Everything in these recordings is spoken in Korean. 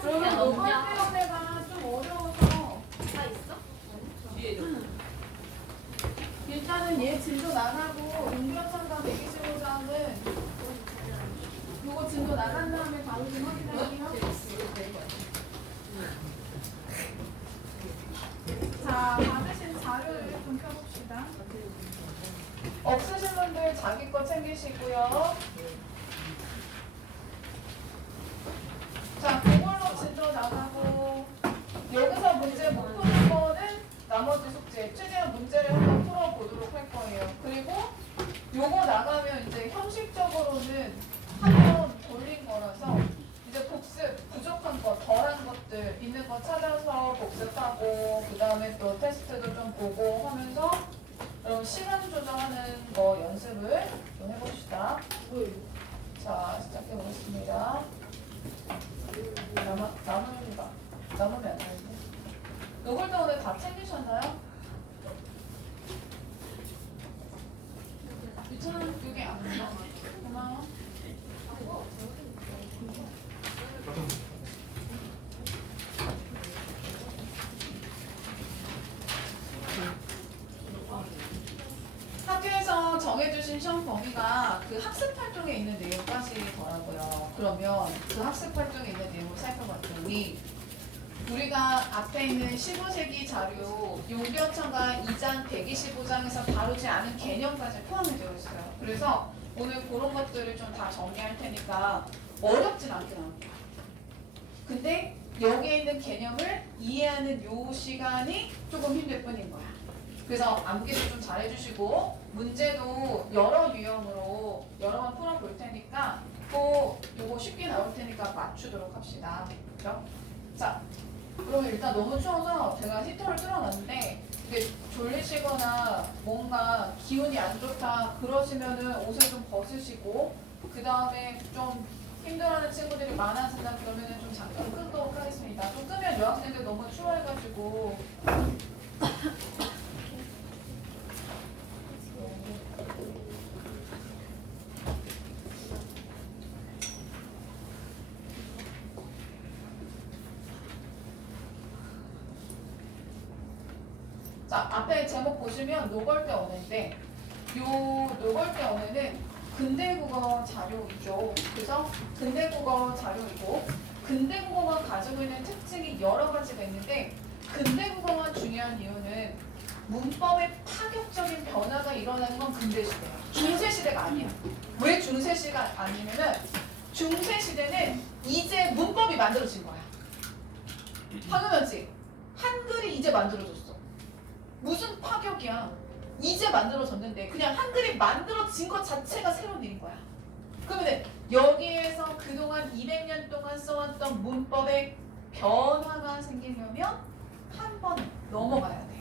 그러면 녹음 때문에가 좀 어려워서 다 있어? 일단은 얘 진도 나가고 용변천과 125장은 요거 진도 나간 다음에 바로 좀 확인할게요. 자, 받으신 자료를 좀 펴봅시다. 없으신 분들 자기 거 챙기시고요. 자, 그걸로 진도 나가고 여기서 문제 못 푸는 거는 나머지 숙제, 최대한 문제를 한번 풀어보도록 할 거예요. 그리고 요거 나가면 이제 형식적으로는 한 번 돌린 거라서 이제 복습, 부족한 거, 덜한 것들 있는 거 찾아서 복습하고 그 다음에 또 테스트도 좀 보고 하면서 여러분 시간 조정하는 거 연습을 좀 해봅시다. 자, 시작해 보겠습니다. 남으면 안 되는데. 노골도 오늘 다 챙기셨나요? 유천은 여기 안 나와. 고마워. 학교에서 정해주신 시험 범위가 그 학습 활동에 있는 내용까지더라고요. 그러면 그 학습 활동에 있는 내용을 살펴봤더니 우리가 앞에 있는 15세기 자료 용변천과 2장 125장에서 다루지 않은 개념까지 포함이 되어 있어요. 그래서 오늘 그런 것들을 좀 다 정리할 테니까 어렵진 않게 나옵니다. 근데 여기에 있는 개념을 이해하는 요 시간이 조금 힘들 뿐인 거야. 그래서 암기도 좀 잘해주시고 문제도 여러 유형으로 여러 번 풀어볼 테니까 또 요거 쉽게 나올 테니까 맞추도록 합시다. 그죠? 자, 그러면 일단 너무 추워서 제가 히터를 틀어놨는데 이게 졸리시거나 뭔가 기운이 안 좋다 그러시면은 옷을 좀 벗으시고 그 다음에 좀 힘들어하는 친구들이 많아진다 그러면은 좀 잠깐 끄도록 하겠습니다. 좀 끄면 여학생들 너무 추워해가지고 자, 앞에 제목 보시면 노걸대 언어인데 요 노걸대 언어는 근대국어 자료이죠. 그래서 근대국어 자료이고 근대국어가 가지고 있는 특징이 여러 가지가 있는데 근대국어가 중요한 이유는 문법의 파격적인 변화가 일어나는 건 근대시대야. 중세시대가 아니야. 왜 중세시대가 아니냐면 중세시대는 이제 문법이 만들어진 거야. 당연하지. 한글이 이제 만들어졌어. 무슨 파격이야. 이제 만들어졌는데 그냥 한글이 만들어진 것 자체가 새로운 일인 거야. 그러면 여기에서 그동안 200년 동안 써왔던 문법의 변화가 생기려면 한 번 넘어가야 돼.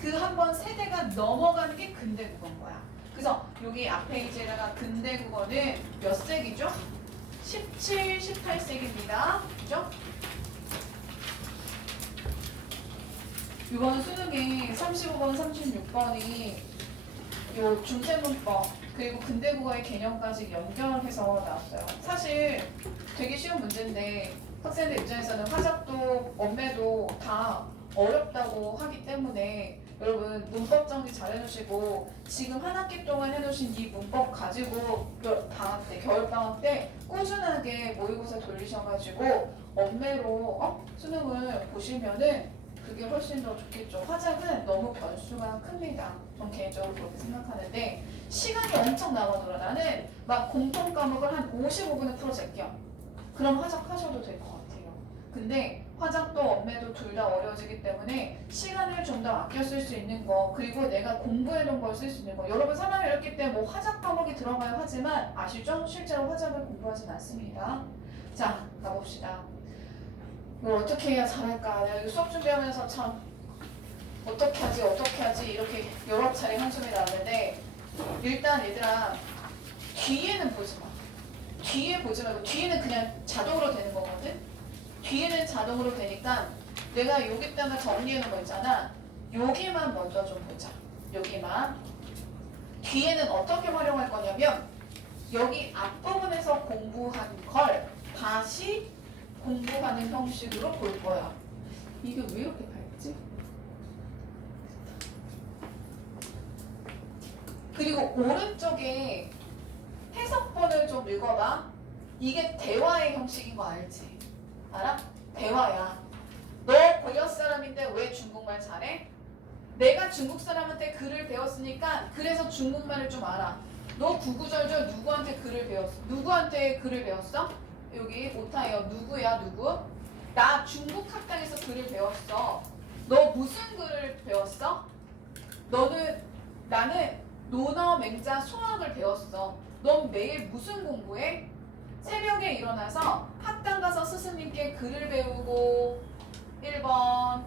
그 한 번 세대가 넘어가는 게 근대국어인 거야. 그래서 여기 앞에 이제다가 근대국어는 몇 세기죠? 17, 18세기입니다. 그죠? 이번 수능에 35번, 36번이 요 중세문법 그리고 근대국어의 개념까지 연결해서 나왔어요. 사실 되게 쉬운 문제인데 학생들 입장에서는 화작도 언매도 다 어렵다고 하기 때문에 여러분 문법 정리 잘 해주시고 지금 한 학기 동안 해놓으신 이 문법 가지고 방학 때, 겨울방학 때 꾸준하게 모의고사 돌리셔가지고 언매로 수능을 보시면은 그게 훨씬 더 좋겠죠. 화작은 너무 변수가 큽니다. 전 개인적으로 그렇게 생각하는데 시간이 엄청 남아돌아. 나는 막 공통 과목을 한 55분을 풀어잴게요. 그럼 화작 하셔도 될 것 같아요. 근데 화작도 언매도 둘 다 어려워지기 때문에 시간을 좀 더 아껴 쓸 수 있는 거 그리고 내가 공부해놓은 걸 쓸 수 있는 거 여러분 3학년 1학기 때 뭐 화작 과목이 들어가요 하지만 아시죠? 실제로 화작을 공부하진 않습니다. 자, 가봅시다. 이걸 어떻게 해야 잘할까? 내가 수업 준비하면서 참 어떻게 하지 이렇게 여러 차례 한숨이 나는데 일단 얘들아 뒤에는 보지 마. 뒤에 보지 말고 뒤에는 그냥 자동으로 되는 거거든? 뒤에는 자동으로 되니까 내가 여기다가 정리해 놓은 거 있잖아. 여기만 먼저 좀 보자. 여기만. 뒤에는 어떻게 활용할 거냐면 여기 앞부분에서 공부한 걸 다시 공부하는 형식으로 볼 거야. 이게 왜 이렇게 밝지? 그리고 오른쪽에 해석본을 좀 읽어봐. 이게 대화의 형식인 거 알지? 알아? 대화야. 너 고려 사람인데 왜 중국말 잘해? 내가 중국 사람한테 글을 배웠으니까 그래서 중국말을 좀 알아. 너 구구절절 누구한테 글을 배웠어? 누구한테 글을 배웠어? 여기 오타예요. 누구야 누구? 나 중국 학당에서 글을 배웠어. 너 무슨 글을 배웠어? 나는 논어, 맹자, 수학을 배웠어. 넌 매일 무슨 공부해? 새벽에 일어나서 학당 가서 스승님께 글을 배우고 1번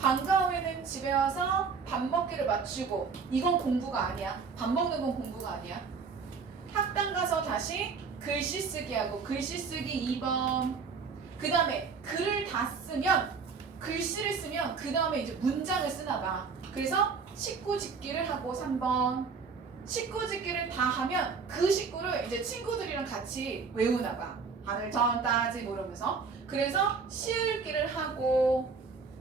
방과 후에는 집에 와서 밥 먹기를 마치고 이건 공부가 아니야. 밥 먹는 건 공부가 아니야. 학당 가서 다시 글씨 쓰기 하고 글씨 쓰기 2번 그 다음에 글을 다 쓰면 글씨를 쓰면 그 다음에 이제 문장을 쓰나 봐. 그래서 식구 짓기를 하고 3번 식구 짓기를 다 하면 그 식구를 이제 친구들이랑 같이 외우나 봐. 하늘 전 따지 모르면서. 그래서 시읽기를 하고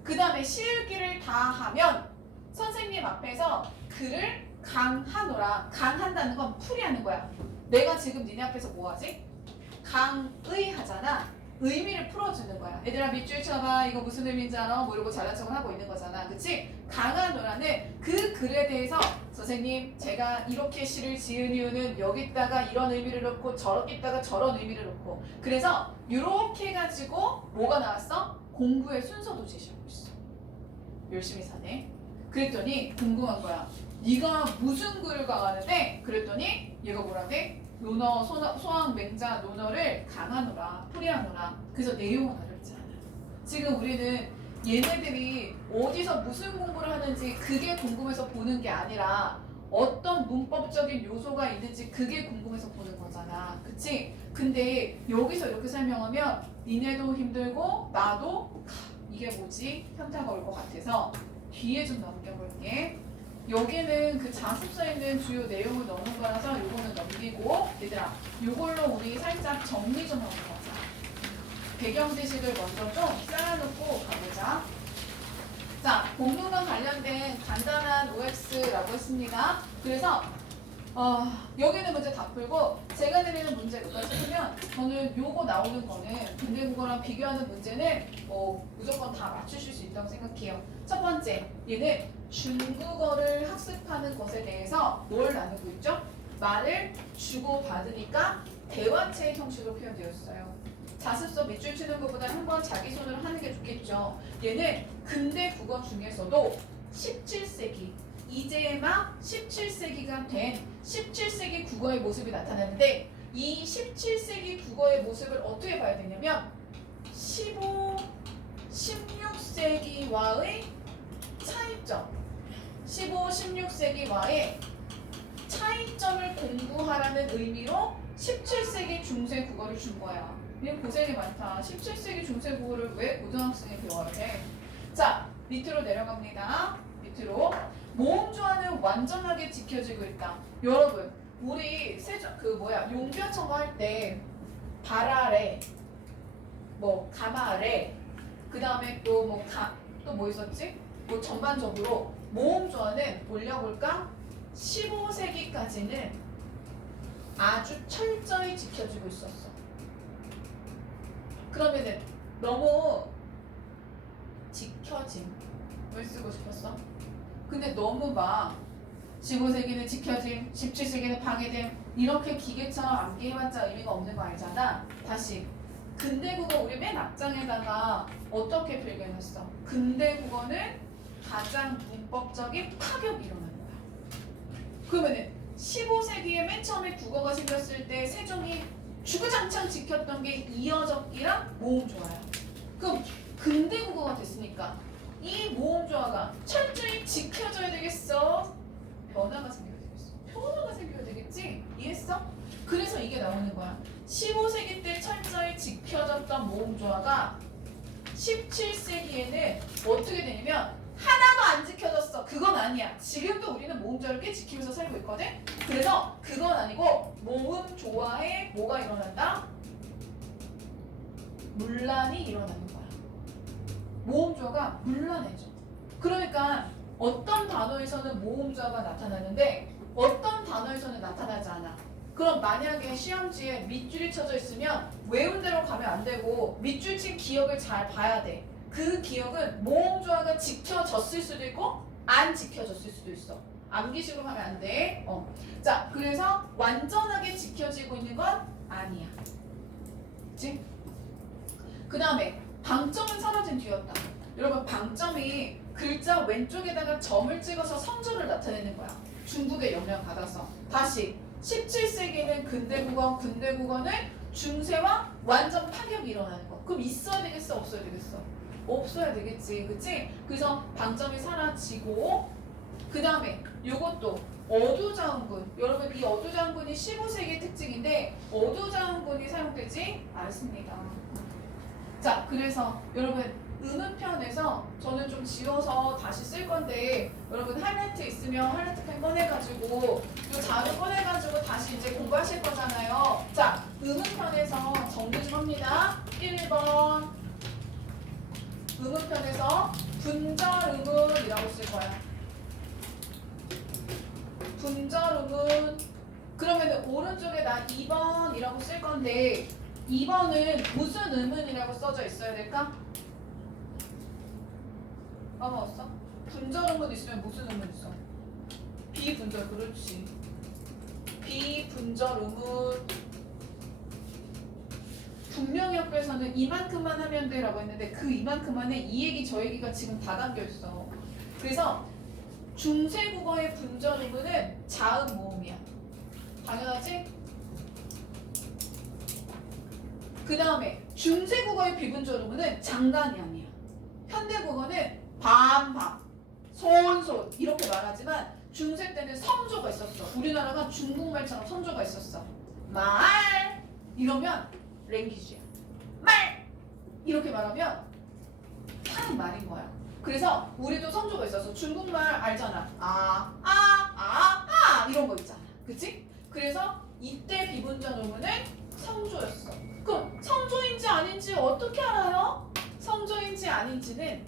그 다음에 시읽기를 다 하면 선생님 앞에서 글을 강하노라. 강한다는 건 풀이하는 거야. 내가 지금 니네 앞에서 뭐 하지? 강의 하잖아. 의미를 풀어주는 거야. 얘들아 밑줄 쳐봐. 이거 무슨 의미인지 알아? 모르고 잘난 척을 하고 있는 거잖아. 그치? 강하노라는 그 글에 대해서 선생님 제가 이렇게 시를 지은 이유는 여기다가 이런 의미를 넣고 저기다가 저런 의미를 넣고 그래서 이렇게 해가지고 뭐가 나왔어? 공부의 순서도 제시하고 있어. 열심히 사네. 그랬더니 궁금한 거야. 네가 무슨 글을 강하는데? 그랬더니 얘가 뭐라대? 논어, 소학, 맹자, 논어를 강하노라, 풀이하노라. 그래서 내용은 어렵지 않아. 지금 우리는 얘네들이 어디서 무슨 공부를 하는지 그게 궁금해서 보는 게 아니라 어떤 문법적인 요소가 있는지 그게 궁금해서 보는 거잖아. 그치? 근데 여기서 이렇게 설명하면 니네도 힘들고 나도 이게 뭐지? 현타가 올 것 같아서 뒤에 좀 넘겨볼게. 여기는 그 자습서에 있는 주요 내용을 넣는 거라서 요거는 넘기고 얘들아 요걸로 우리 살짝 정리 좀 하고 가자. 배경 지식을 먼저 좀 쌓아놓고 가보자. 자, 공부와 관련된 간단한 OX라고 했습니다. 그래서 여기는 문제 다 풀고 제가 드리는 문제 여기까지 풀면 저는 요거 나오는 거는 근대 국어랑 비교하는 문제는 무조건 다 맞추실 수 있다고 생각해요. 첫 번째, 얘는 중국어를 학습하는 것에 대해서 뭘 나누고 있죠? 말을 주고받으니까 대화체 형식으로 표현되었어요. 자습서 밑줄 치는 것보다 한번 자기 손으로 하는 게 좋겠죠. 얘는 근대 국어 중에서도 17세기 이제 막 17세기가 된 17세기 국어의 모습이 나타나는데 이 17세기 국어의 모습을 어떻게 봐야 되냐면 15, 16세기와의 차이점 15, 16세기와의 차이점을 공부하라는 의미로 17세기 중세 국어를 준 거야. 이게 고생이 많다. 17세기 중세 국어를 왜 고등학생이 배워야 돼? 자, 밑으로 내려갑니다. 밑으로. 모음조화는 완전하게 지켜지고 있다. 여러분, 우리 용변 청구할 때 발아래, 가마래, 그 다음에 또 뭐 있었지? 전반적으로 모음조화는 올려볼까? 15세기까지는 아주 철저히 지켜지고 있었어. 그러면은 너무 지켜짐을 쓰고 싶었어. 근데 너무 막 15세기는 지켜짐, 17세기는 방해됨 이렇게 기계처럼 암기해봤자 의미가 없는 거 알잖아. 다시 근대 국어 우리 맨 앞장에다가 어떻게 필기해놨어? 근대 국어는 가장 문법적인 파격이 일어나는 거야. 그러면은 15세기에 맨 처음에 국어가 생겼을 때 세종이 주구장창 지켰던 게 이어적기랑 모음조화야. 그럼 근대 국어가 됐으니까 이 모음조화가 철저히 지켜져야 되겠어? 변화가 생겨야 되겠어? 변화가 생겨야 되겠지? 이해했어? 그래서 이게 나오는 거야. 15세기 때 철저히 지켜졌던 모음조화가 17세기에는 어떻게 되냐면 하나도 안 지켜졌어. 그건 아니야. 지금도 우리는 모음조화를 꽤 지키면서 살고 있거든. 그래서 그건 아니고 모음 조화에 뭐가 일어난다? 문란이 일어나는 거야. 모음 조화가 문란해져. 그러니까 어떤 단어에서는 모음 조화가 나타나는데 어떤 단어에서는 나타나지 않아. 그럼 만약에 시험지에 밑줄이 쳐져 있으면 외운 대로 가면 안 되고 밑줄 친 기억을 잘 봐야 돼. 그 기억은 모음 조화가 지켜졌을 수도 있고 안 지켜졌을 수도 있어. 암기식으로 하면 안 돼. 자, 그래서 완전하게 지켜지고 있는 건 아니야. 그치? 그 다음에 방점은 사라진 뒤였다. 여러분 방점이 글자 왼쪽에다가 점을 찍어서 성조를 나타내는 거야. 중국의 영향 받아서. 다시 17세기는 근대국어는 중세와 완전 파격이 일어나는 거. 그럼 있어야 되겠어? 없어야 되겠어? 없어야 되겠지. 그치? 그래서 방점이 사라지고 그 다음에 요것도 어두장군. 여러분 이 어두장군이 15세기의 특징인데 어두장군이 사용되지 않습니다. 자, 그래서 여러분 음음편에서 저는 좀 지워서 다시 쓸 건데 여러분 하이라이트 있으면 하이라이트 펜 꺼내가지고 요 자료 꺼내가지고 다시 이제 공부하실 거잖아요. 자, 음음편에서 정리 좀 합니다. 1번 음음편에서 분절음운이라고 쓸 거야. 분절음운. 그러면 오른쪽에 나 2번이라고 쓸 건데 2번은 무슨 음운이라고 써져 있어야 될까? 까먹었어? 분절음운 있으면 무슨 음운 있어? 비분절. 그렇지. 비분절음운. 분명히 학교에서는 이만큼만 하면 돼 라고 했는데 그 이만큼만에 이 얘기 저 얘기가 지금 다 담겨 있어. 그래서 중세국어의 분절음운은 자음 모음이야. 당연하지? 그 다음에 중세국어의 비분절음운은 장단이 아니야. 현대국어는 밤밤, 손손 이렇게 말하지만 중세 때는 성조가 있었어. 우리나라가 중국말처럼 성조가 있었어. 말 이러면 랭귀지야. 말 이렇게 말하면 하는 말인 거야. 그래서 우리도 성조가 있어서 중국말 알잖아. 이런 거 있잖아. 그치? 그래서 이때 비분절음운은 성조였어. 그럼 성조인지 아닌지 어떻게 알아요? 성조인지 아닌지는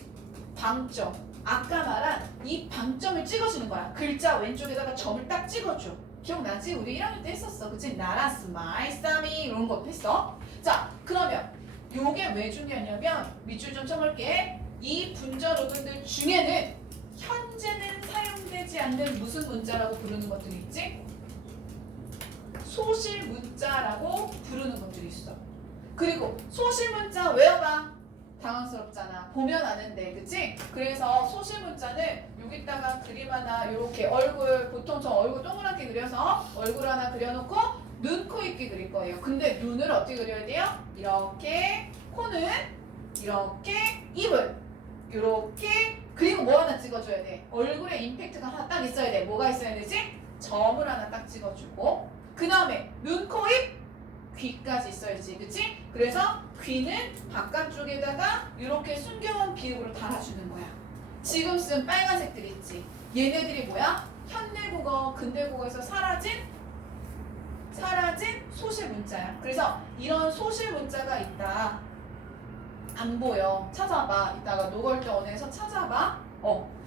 방점. 아까 말한 이 방점을 찍어주는 거야. 글자 왼쪽에다가 점을 딱 찍어줘. 기억나지? 우리 1학년 때 했었어. 그치? 나라스, 마이사미 이런 것도 했어. 자, 그러면 요게 왜 중요하냐면 밑줄 좀 쳐볼게. 이 분절음운들 중에는 현재는 사용되지 않는 무슨 문자라고 부르는 것들이 있지? 소실 문자라고 부르는 것들이 있어. 그리고 소실 문자 외워봐. 당황스럽잖아. 보면 아는데, 그치? 그래서 소실 문자는 여기다가 그림 하나 이렇게 얼굴, 보통 저 얼굴 동그랗게 그려서 얼굴 하나 그려놓고 눈, 코, 입기 그릴 거예요. 근데 눈을 어떻게 그려야 돼요? 이렇게, 코는 이렇게, 입을 이렇게, 그리고 뭐 하나 찍어줘야 돼? 얼굴에 임팩트가 하나 딱 있어야 돼. 뭐가 있어야 되지? 점을 하나 딱 찍어주고 그 다음에 눈, 코, 입, 귀까지 있어야지. 그치? 그래서 귀는 바깥쪽에다가 이렇게 숨겨온 비읍으로 달아주는 거야. 지금 쓴 빨간색들 있지? 얘네들이 뭐야? 현대국어, 근대국어에서 사라진 소실 문자야. 그래서 이런 소실 문자가 있다. 안 보여. 찾아봐. 이따가 노걸대원에서 찾아봐.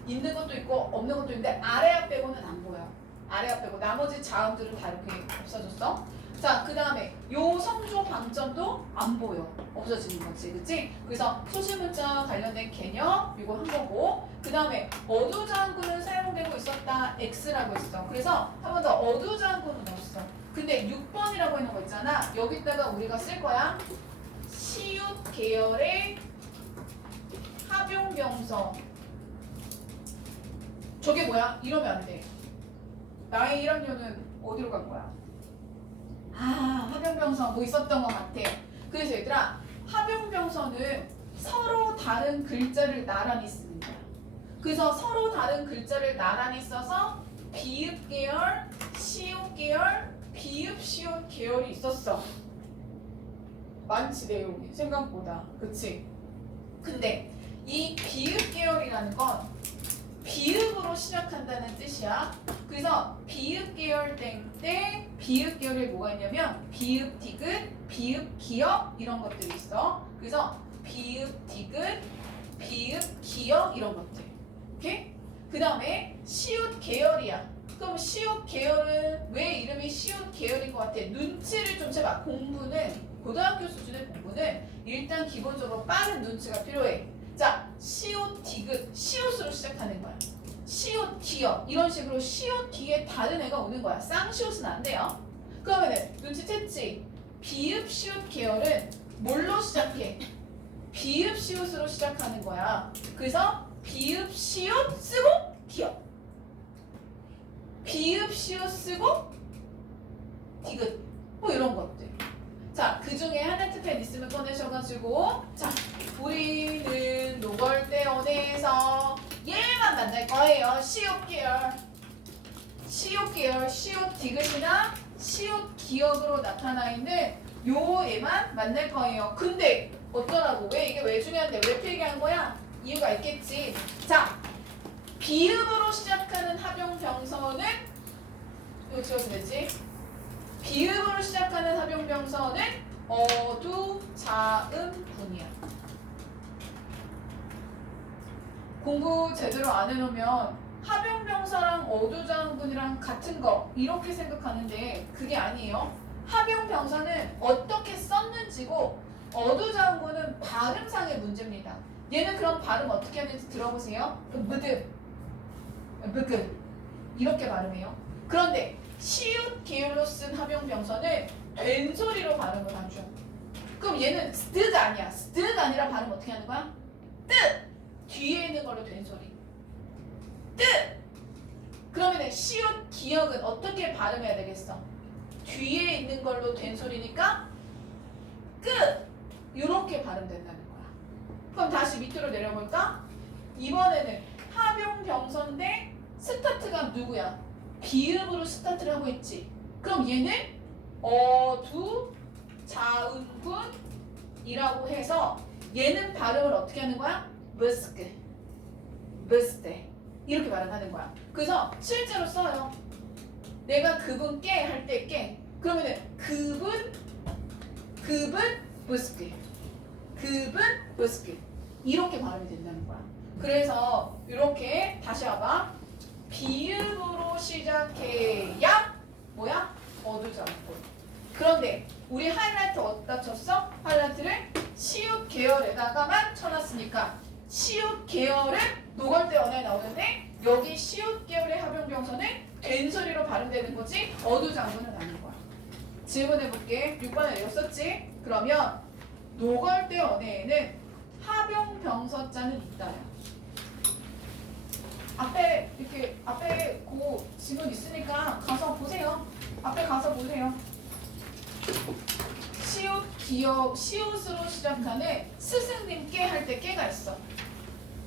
있는 것도 있고 없는 것도 있는데 아래압 빼고는 안 보여. 아래압 빼고 나머지 자음들은 다 이렇게 없어졌어. 자, 그 다음에 요 성조 방점도 안 보여. 없어지는 거지. 그치? 그래서 소실문자 관련된 개념 이거 한 거고 그 다음에 어두장구는 사용되고 있었다. X라고 했어. 그래서 한 번 더 어두장구는 없어. 근데 6번이라고 있는 거 있잖아. 여기다가 우리가 쓸 거야. 시읒 계열의 합용병서. 저게 뭐야? 이러면 안 돼. 나의 1학년은 어디로 간 거야? 합용병서 뭐 있었던 것 같아. 그래서 얘들아, 합용병서는 서로 다른 글자를 나란히 씁니다. 그래서 서로 다른 글자를 나란히 써서 비읍 계열, 시옷 계열, 비읍, 시옷 계열이 있었어. 많지 내용이 생각보다. 그치? 근데 이 비읍 계열이라는 건 비읍으로 시작한다는 뜻이야. 그래서 비읍 계열 때 비읍 계열에 뭐가 있냐면 비읍 디귿, 비읍 기역 이런 것들이 있어. 그래서 비읍 디귿, 비읍 기역 이런 것들. 오케이? 그 다음에 시옷 계열이야. 그럼 시옷 계열은 왜 이름이 시옷 계열인 것 같아? 눈치를 좀 채봐. 공부는 고등학교 수준의 공부는 일단 기본적으로 빠른 눈치가 필요해. 자, 시옷 디귿, 시옷으로 시작하는 거야. 시옷 기역 이런 식으로 시옷 뒤에 다른 애가 오는 거야. 쌍시옷은 안 돼요. 그러면은 눈치챘지? 비읍 시옷 계열은 뭘로 시작해? 비읍 시옷으로 시작하는 거야. 그래서 비읍 시옷 쓰고 기역. 비읍 시옷 쓰고 디귿 뭐 이런 것들. 자, 그 중에 하나트펜 있으면 꺼내셔가지고 자, 우리는 노걸대 언어에서 얘만 만날 거예요. 시옷 계열, 시옷 계열, 시옷 디귿이나 시옷 기역으로 나타나 있는 요 애만 만날 거예요. 근데 어쩌라고? 왜 이게 왜 중요한데 왜 필기한 거야? 이유가 있겠지. 자, 비읍으로 시작하는 합용병서는 이거 지워도 되지? 비읍으로 시작하는 합용병서는 어두, 자음, 분이야. 공부 제대로 안 해놓으면 합용병서랑 어두자음분이랑 같은 거 이렇게 생각하는데 그게 아니에요. 합용병서는 어떻게 썼는지고 어두자음분은 발음상의 문제입니다. 얘는 그럼 발음 어떻게 하는지 들어보세요. 무드, 무그 이렇게 발음해요. 그런데 시읒 계열로 쓴 합용병서는 된소리로 발음을 하죠. 그럼 얘는 스드가 아니야. 스드가 아니라 발음 어떻게 하는 거야? 뜨! 뒤에 있는 걸로 된소리. 뜨! 그러면 시읒 기역은 어떻게 발음해야 되겠어? 뒤에 있는 걸로 된소리니까 끝! 이렇게 발음된다는 거야. 그럼 다시 밑으로 내려볼까? 이번에는 합용병서인데 스타트가 누구야? 비읍으로 스타트를 하고 있지. 그럼 얘는 어두 자음분이라고 해서 얘는 발음을 어떻게 하는 거야? 머스크, 머스테 이렇게 발음하는 거야. 그래서 실제로 써요. 내가 그분께 할 때 께 그러면은 그분 머스크, 그분 머스크 이렇게 발음이 된다는 거야. 그래서 이렇게 다시 와봐. 비읍으로 시작해야 뭐야? 어두자음분. 그런데 우리 하이라이트 어디다 쳤어? 하이라이트를 시읒 계열에다가만 쳐놨으니까 시읒 계열은 노걸대 언어에 나오는데 여기 시읒 계열의 합용병서는 된소리로 발음되는 거지 어두자음분은 아닌 거야. 질문해볼게. 6번에 내렸었지? 그러면 노걸대 언어에는 합용병서자는 있다요. 앞에 이렇게 앞에 그 지문 있으니까 가서 보세요. 앞에 가서 보세요. 시옷, 기역, 시옷으로 시작하는 스승님께 할 때 깨가 있어.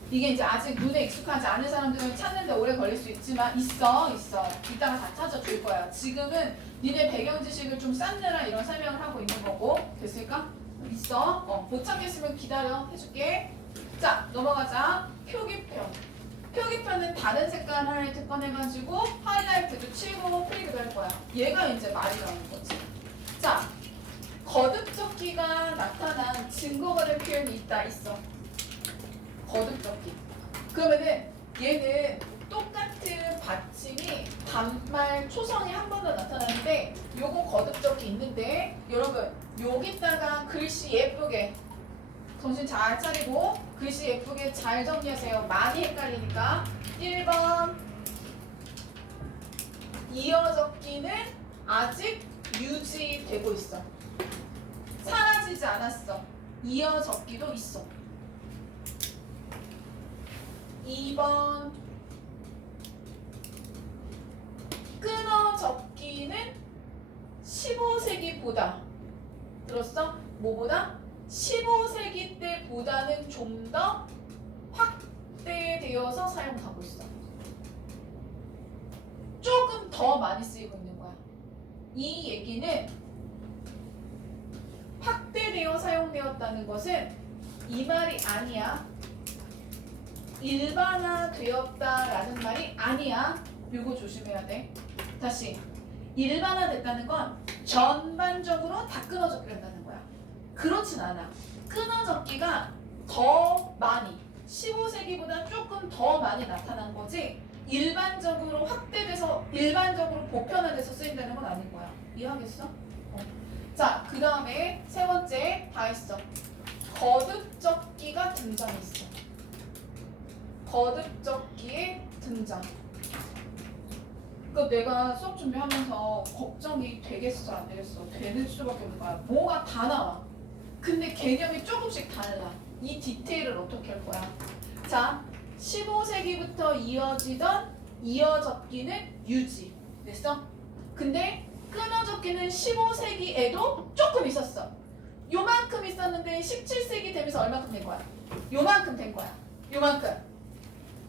이게 이제 아직 눈에 익숙하지 않은 사람들은 찾는데 오래 걸릴 수 있지만 있어. 이따가 다 찾아줄 거야. 지금은 니네 배경 지식을 좀 쌓느라 이런 설명을 하고 있는 거고. 됐을까? 있어. 못 찾겠으면 기다려. 해줄게. 자, 넘어가자. 표기편. 표기편은 다른 색깔 하이라이트 꺼내가지고 하이라이트도 치고 프리기도 할 거야. 얘가 이제 말이 나오는 거지. 자, 거듭적기가 나타난 증거가 될 표현이 있어. 거듭적기. 그러면은 얘는 똑같은 받침이 반말 초성이 한 번 더 나타나는데 요거 거듭적기 있는데 여러분 여기다가 글씨 예쁘게 정신 잘 차리고 글씨 예쁘게 잘 정리하세요. 많이 헷갈리니까. 1번 이어적기는 아직 유지되고 있어. 사라지지 않았어. 이어적기도 있어. 2번 끊어적기는 15세기보다 들었어? 뭐보다? 15세기 때보다는 좀 더 확대되어서 사용하고 있어. 조금 더 많이 쓰이고 있는 거야. 이 얘기는 확대되어 사용되었다는 것은 이 말이 아니야. 일반화되었다라는 말이 아니야. 이거 조심해야 돼. 다시 일반화됐다는 건 전반적으로 다 끊어져 버린다는 거야. 그렇진 않아. 끊어졌기가 더 많이 15세기보다 조금 더 많이 나타난 거지 일반적으로 확대돼서 일반적으로 보편화돼서 쓰인다는 건 아닌 거야. 이해하겠어? 자, 그 다음에 세 번째 다 했어. 거듭적기가 등장했어. 거듭적기의 등장. 그 내가 수업 준비하면서 걱정이 되겠어 안 되겠어? 되는 수밖에 없는 거야. 뭐가 다 나와. 근데 개념이 조금씩 달라. 이 디테일을 어떻게 할 거야? 자, 15세기부터 이어졌기는 유지. 됐어? 근데 끊어졌기는 15세기에도 조금 있었어. 요만큼 있었는데 17세기 되면서 얼마큼 된 거야? 요만큼 된 거야. 요만큼.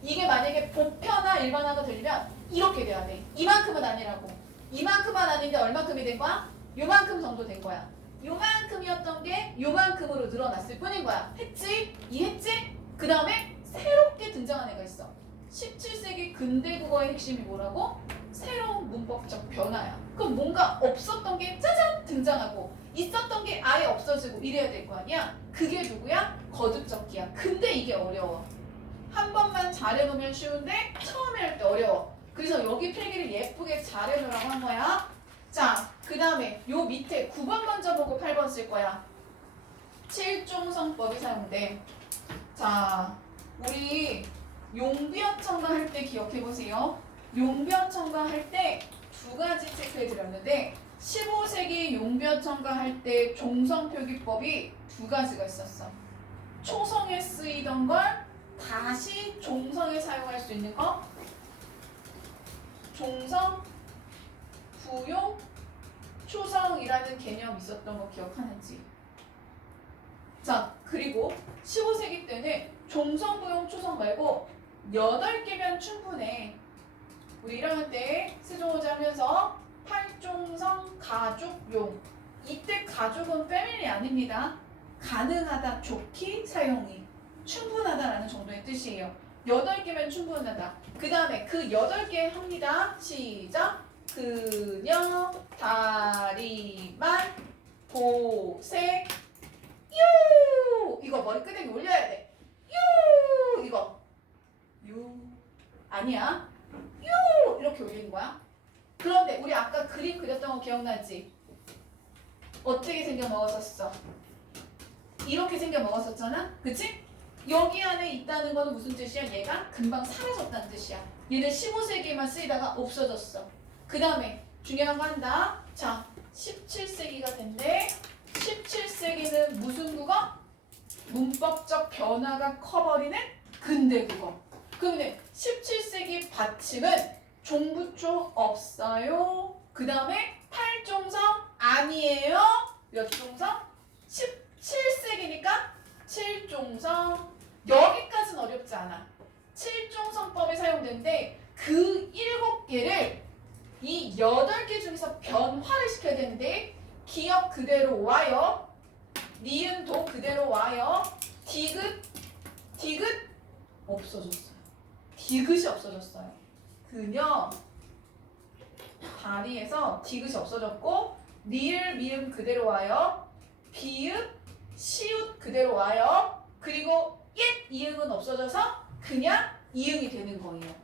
이게 만약에 보편화 일반화가 되려면 이렇게 돼야 돼. 이만큼은 아니라고. 이만큼은 아닌데 얼마큼이 된 거야? 요만큼 정도 된 거야. 요만큼이었던 게 요만큼으로 늘어났을 뿐인 거야. 했지? 이해했지? 그 다음에 새롭게 등장한 애가 있어. 17세기 근대 국어의 핵심이 뭐라고? 새로운 문법적 변화야. 그럼 뭔가 없었던 게 짜잔 등장하고 있었던 게 아예 없어지고 이래야 될 거 아니야? 그게 누구야? 거듭적기야. 근데 이게 어려워. 한 번만 잘해놓으면 쉬운데 처음에 할 때 어려워. 그래서 여기 필기를 예쁘게 잘해놓으라고 한 거야. 자, 그 다음에 요 밑에 9번 먼저 보고 8번 쓸 거야. 7종성법이 사용돼. 자, 우리 용비어천가 할 때 기억해보세요. 용비어천가 할 때 두 가지 체크해드렸는데 15세기 용비어천가 할 때 종성표기법이 두 가지가 있었어. 초성에 쓰이던 걸 다시 종성에 사용할 수 있는 거. 종성, 부용, 초성이라는 개념이 있었던 거 기억하는지. 자, 그리고 15세기 때는 종성, 부용, 초성 말고 8개면 충분해. 우리 1학년 때 세종호재 하면서 팔종성, 가족, 용. 이때 가족은 패밀리 아닙니다. 가능하다, 좋기, 사용이. 충분하다라는 정도의 뜻이에요. 8개면 충분하다. 그 다음에 그 8개 합니다. 시작. 그녀, 다리만, 보색, 유! 이거 머리끄댕이 올려야 돼. 유! 이거. 유. 아니야. 유! 이렇게 올리는 거야. 그런데 우리 아까 그림 그렸던 거 기억나지? 어떻게 생겨 먹었었어? 이렇게 생겨 먹었었잖아? 그치? 여기 안에 있다는 거는 무슨 뜻이야? 얘가 금방 사라졌다는 뜻이야. 얘는 15세기에만 쓰이다가 없어졌어. 그 다음에 중요한 거 한다. 자, 17세기가 된대. 17세기는 무슨 국어? 문법적 변화가 커버리는 근대 국어. 그러면 17세기 받침은 종부초 없어요. 그 다음에 팔종성 아니에요. 몇 종성? 17세기니까 7종성. 여기까지는 어렵지 않아. 7종성법이 사용되는데 그 7개를 이 8개 중에서 변화를 시켜야 되는데 기억 그대로 와요. 니은도 그대로 와요. 디귿 없어졌어요. 디귿이 없어졌어요. 그녀 다리에서 디귿이 없어졌고 리을 미음 그대로 와요. 비읍 시읒 그대로 와요. 그리고 옛 이응은 없어져서 그냥 이응이 되는 거예요.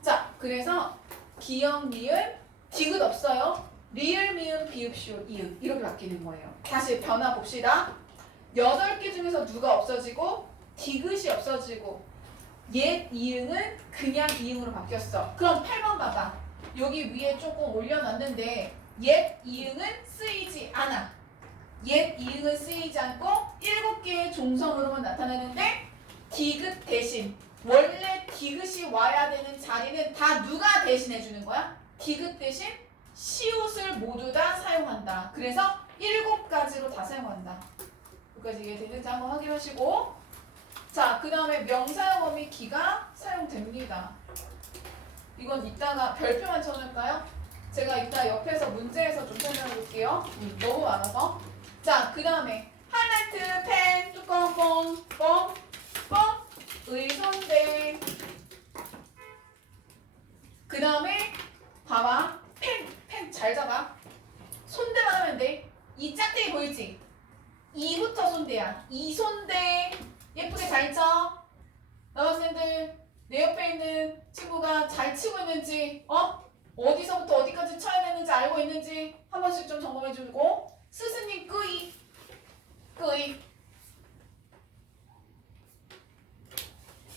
자, 그래서 기억 니은 디귿 없어요. 리을 미음 비읍 시읒 이응 이렇게 바뀌는 거예요. 다시 변화 봅시다. 8개 중에서 누가 없어지고 디귿이 없어지고 옛 이응은 그냥 이응으로 바뀌었어. 그럼 8번 봐봐. 여기 위에 조금 올려놨는데 옛 이응은 쓰이지 않아. 옛 이응은 쓰이지 않고 7개의 종성으로만 나타나는데 디귿 대신 원래 디귿이 와야 되는 자리는 다 누가 대신해 주는 거야? 디귿 대신 시옷을 모두 다 사용한다. 그래서 7가지로 다 사용한다. 여기까지 이해되는지 한번 확인하시고, 자, 그 다음에 명사형 어미 기가 사용됩니다. 이건 이따가 별표만 쳐줄까요? 제가 이따 옆에서 문제에서 좀 설명해 볼게요. 너무 많아서. 자, 그 다음에 하이라이트, 펜, 뚜껑, 뽕, 번 의손대. 그 다음에 봐봐. 펜 잘 잡아. 손대만 하면 돼. 이 짝대기 보이지? 이부터 손대야. 이 손대. 예쁘게 잘 쳐. 남학생들 내 옆에 있는 친구가 잘 치고 있는지 어디서부터 어디까지 쳐야 되는지 알고 있는지 한 번씩 좀 점검해주고. 스승님 끄이.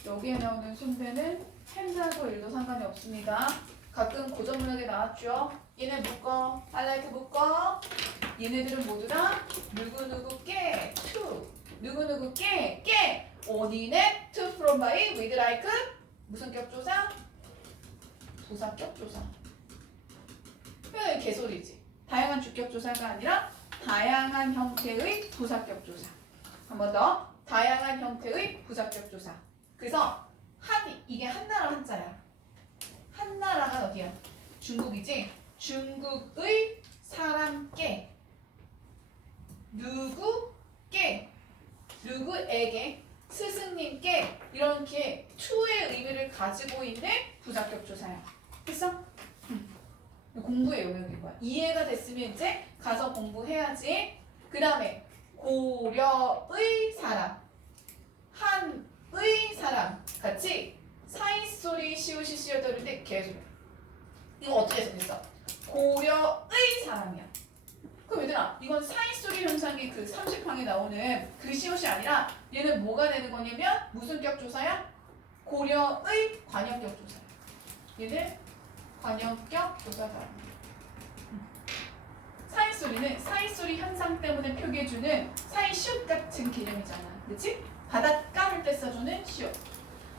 여기에 나오는 손대는 펜자도 일도 상관이 없습니다. 가끔 고전문학에 나왔죠. 얘네 묶어. 하이라이트 묶어. 얘네들은 모두 다 누구누구 깨. to. 누구누구 깨. on이네 to from by with like 무슨 격조사? 부사격조사. 표현이 개소리지. 다양한 주격조사가 아니라 다양한 형태의 부사격조사. 한 번 더. 다양한 형태의 부사격조사. 그래서 이게 한나라 한자야. 한나라가 어디야? 중국이지? 중국의 사람께 누구께 누구에게 스승님께 이렇게 to의 의미를 가지고 있는 부사격조사야. 됐어? 공부의 영역인 거야. 이해가 됐으면 이제 가서 공부해야지. 그 다음에 고려의 사람, 한의 사람 같이 사이소리 시우시 시어들인데 계속 이거 어떻게 해석했어? 고려의 사람이야. 그럼 얘들아 이건 사이소리 현상이 그 30항에 나오는 그 시옷이 아니라 얘는 뭐가 되는 거냐면 무슨 격조사야? 고려의 관역격 조사야. 얘는 관역격 조사다. 사이소리는 사이소리 현상 때문에 표기해주는 사이시옷 같은 개념이잖아. 그치? 바닷가를 때 써주는 시옷.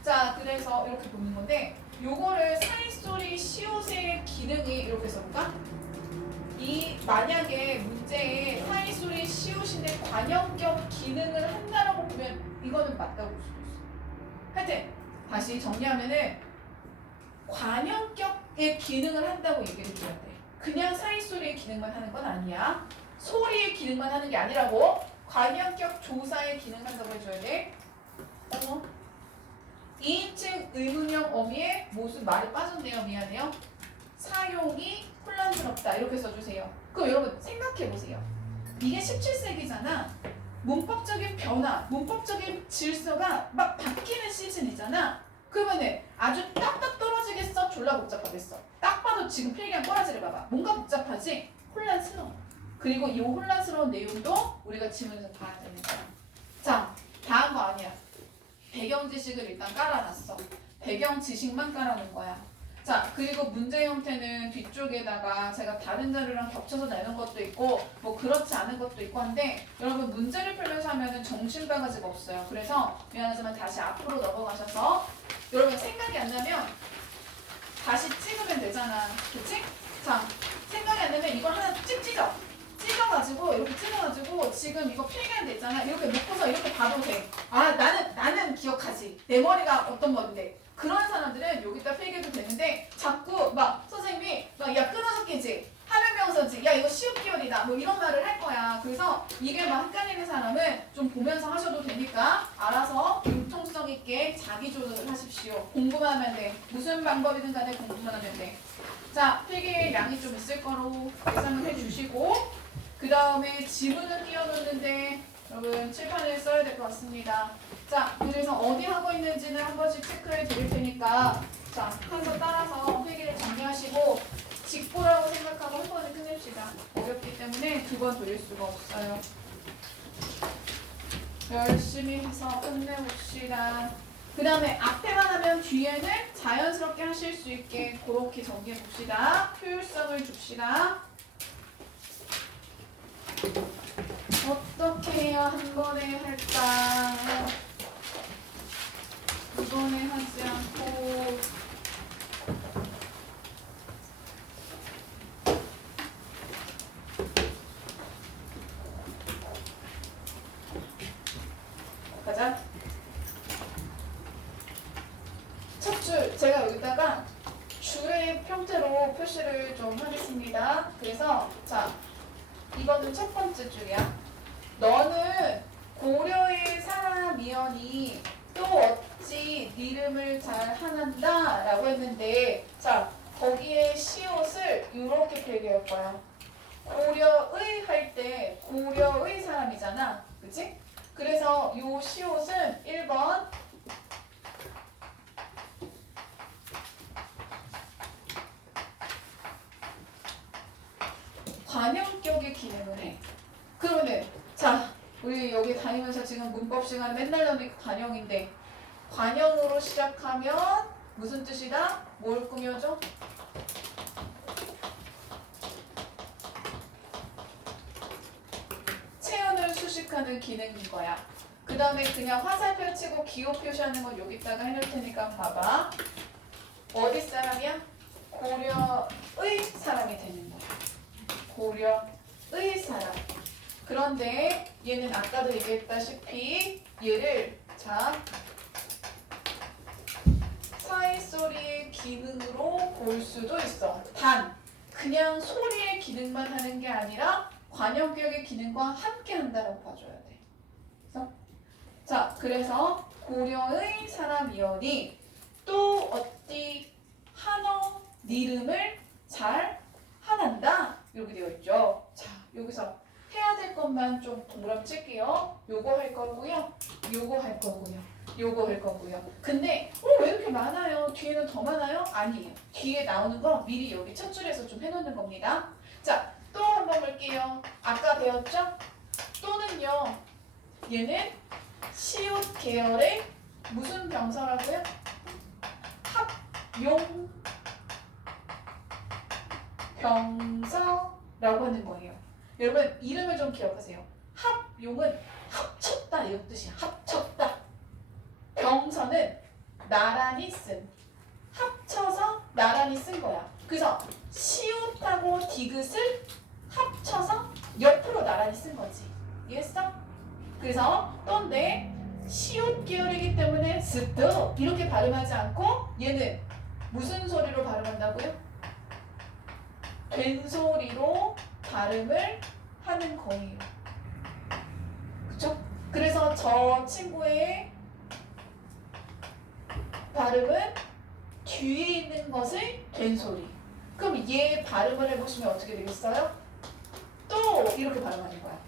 자, 그래서 이렇게 보는 건데 요거를 사이소리 시옷의 기능이 이렇게 써볼까? 이 만약에 문제에 사이소리 시옷인데 관역격 기능을 한다라고 보면 이거는 맞다고 볼 수도 있어. 하여튼 다시 정리하면은 관역격의 기능을 한다고 얘기를 해줘야 돼. 그냥 사이소리의 기능만 하는 건 아니야. 소리의 기능만 하는 게 아니라고. 관역격 조사의 기능을 한다고 해줘야 돼. 2인칭 의문형 어미에 무슨 말이 빠졌네요. 미안해요. 사용이 혼란스럽다. 이렇게 써주세요. 그럼 여러분 생각해보세요. 이게 17세기잖아. 문법적인 변화, 문법적인 질서가 막 바뀌는 시즌이잖아. 그러면은 아주 딱딱 떨어지겠어? 졸라 복잡하겠어? 딱 봐도 지금 필기한 꼬라지를 봐봐. 뭔가 복잡하지? 혼란스러워. 그리고 이 혼란스러운 내용도 우리가 지문에서 봐야 되는 거야. 자, 다음 거 아니야. 배경 지식을 일단 깔아놨어. 배경 지식만 깔아놓은 거야. 자, 그리고 문제 형태는 뒤쪽에다가 제가 다른 자료랑 겹쳐서 내는 것도 있고 뭐 그렇지 않은 것도 있고 한데 여러분 문제를 풀면서 하면은 정신바가지가 없어요. 그래서 미안하지만 다시 앞으로 넘어가셔서 여러분 생각이 안 나면 다시 찍으면 되잖아. 그치? 자, 생각이 안 나면 이걸 하나 찍어가지고 이렇게 찍어가지고 지금 이거 필기하면 됐잖아. 이렇게 놓고서 이렇게 봐도 돼. 아, 나는 기억하지. 내 머리가 어떤 머리인데. 그런 사람들은 여기다 필기해도 되는데 자꾸 막 선생님이 막 야 끊어서 끼지 하면명서지 야 이거 시옷 기울이다 뭐 이런 말을 할 거야. 그래서 이게 막 헷갈리는 사람은 좀 보면서 하셔도 되니까 알아서 융통성 있게 자기 조절을 하십시오. 공부만 하면 돼. 무슨 방법이든 간에 공부만 하면 돼. 자, 필기의 양이 좀 있을 거로 예상을 해주시고 그 다음에 지문을 띄워놓는데 여러분 칠판을 써야 될 것 같습니다. 자, 그래서 어디 하고 있는지는 한 번씩 체크해 드릴 테니까 자, 한 번 따라서 필기를 정리하시고 직보라고 생각하고 한 번에 끝냅시다. 어렵기 때문에 두 번 돌릴 수가 없어요. 열심히 해서 끝내봅시다. 그 다음에 앞에만 하면 뒤에는 자연스럽게 하실 수 있게 그렇게 정리해 봅시다. 효율성을 줍시다. 어떻게 해야 한 번에 할까? 이번에 하지 않고 가자. 첫 줄 제가 여기다가 줄의 형태로 표시를 좀 하겠습니다. 그래서 자, 이거는 첫 번째 줄이야. 너는 고려의 사람이여니 또 어찌 이름을 잘 하난다 라고 했는데 자 거기에 시옷을 이렇게 표기할 거야. 고려의 할 때 고려의 사람이잖아. 그치? 그래서 요 시옷은 1번 관형격의 기능을 해. 그러면 자 우리 여기 다니면서 지금 문법 시간 맨날 나오는 관형인데 관형으로 시작하면 무슨 뜻이다? 뭘 꾸며줘? 체온을 수식하는 기능인 거야. 그 다음에 그냥 화살 펼치고 기호 표시하는 건 여기다가 해놓을 테니까 봐봐. 어디 사람이야? 고려의 사람이 되는 거야. 고려의 사람. 그런데 얘는 아까도 얘기했다시피 얘를 자 사이소리의 기능으로 볼 수도 있어. 단 그냥 소리의 기능만 하는 게 아니라 관형격의 기능과 함께 한다라고 봐줘야 돼. 그래서 고려의 사람이오니 또 어디 하너 니름을 잘 하난다 이렇게 되어 있죠. 자 여기서 해야 될 것만 좀 동그라미 칠게요. 요거 할 거고요. 요거 할 거고요. 요거 할 거고요. 근데 왜 이렇게 많아요? 뒤에는 더 많아요? 아니에요. 뒤에 나오는 거 미리 여기 첫 줄에서 좀 해놓는 겁니다. 자, 또 한번 볼게요. 아까 배웠죠? 또는요. 얘는 시옷 계열의 무슨 병사라고요? 합용 병사라고 하는 거예요. 여러분 이름을 좀 기억하세요. 합용은 합쳤다 이런 뜻이야. 합쳤다. 병서는 나란히 쓴. 합쳐서 나란히 쓴 거야. 그래서 시옷하고 디귿을 합쳐서 옆으로 나란히 쓴 거지. 이해했어? 그래서 또인데 시옷 계열이기 때문에 스뜨 이렇게 발음하지 않고 얘는 무슨 소리로 발음한다고요? 된 소리로 발음을 하는 거예요. 그쵸? 그래서 저 친구의 발음은 뒤에 있는 것의 된 소리. 그럼 얘 발음을 해보시면 어떻게 되겠어요? 또 이렇게 발음하는 거야.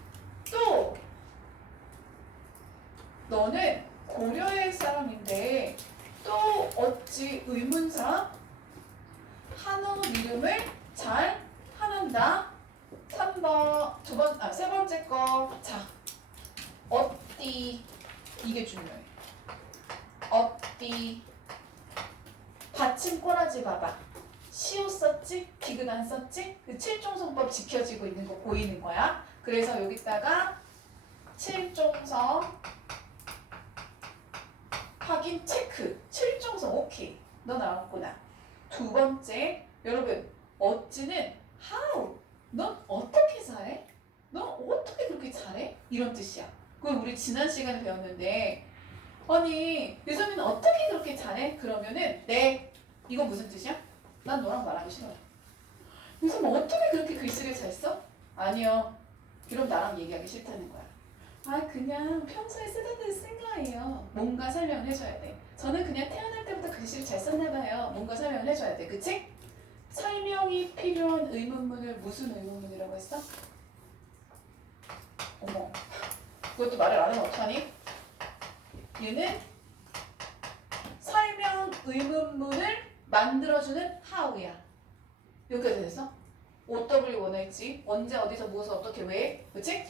또 너는 고려의 사람인데 또 어찌 의문사 한어 이름을 잘 하는다. 3번, 세 번째 거. 자, 어띠. 이게 중요해. 어띠. 받침 꼬라지 봐봐. 시옷 썼지? 디귿 안 썼지? 그 칠종성법 지켜지고 있는 거 보이는 거야. 그래서 여기다가 칠종성 확인 체크. 칠종성 오케이. 너 나왔구나. 두 번째, 여러분 어찌는 how. 넌 어떻게 잘해? 넌 어떻게 그렇게 잘해? 이런 뜻이야. 그럼 우리 지난 시간에 배웠는데 아니 유선이는 어떻게 그렇게 잘해? 그러면은 네. 이거 무슨 뜻이야? 난 너랑 말하기 싫어요. 유선 어떻게 그렇게 글씨를 잘 써? 아니요. 그럼 나랑 얘기하기 싫다는 거야. 아 그냥 평소에 쓰던 대로 쓴 거예요. 뭔가 설명을 해줘야 돼. 저는 그냥 태어날 때부터 글씨를 잘 썼나 봐요. 뭔가 설명을 해줘야 돼. 그치? 설명이 필요한 의문문을 무슨 의문문이라고 했어? 어머 그것도 말을 안 하면 어떡하니? 얘는 설명 의문문을 만들어주는 how야. 여기까지 됐어? OW 원어했지? 언제 어디서 무엇을 어떻게 왜? 그치?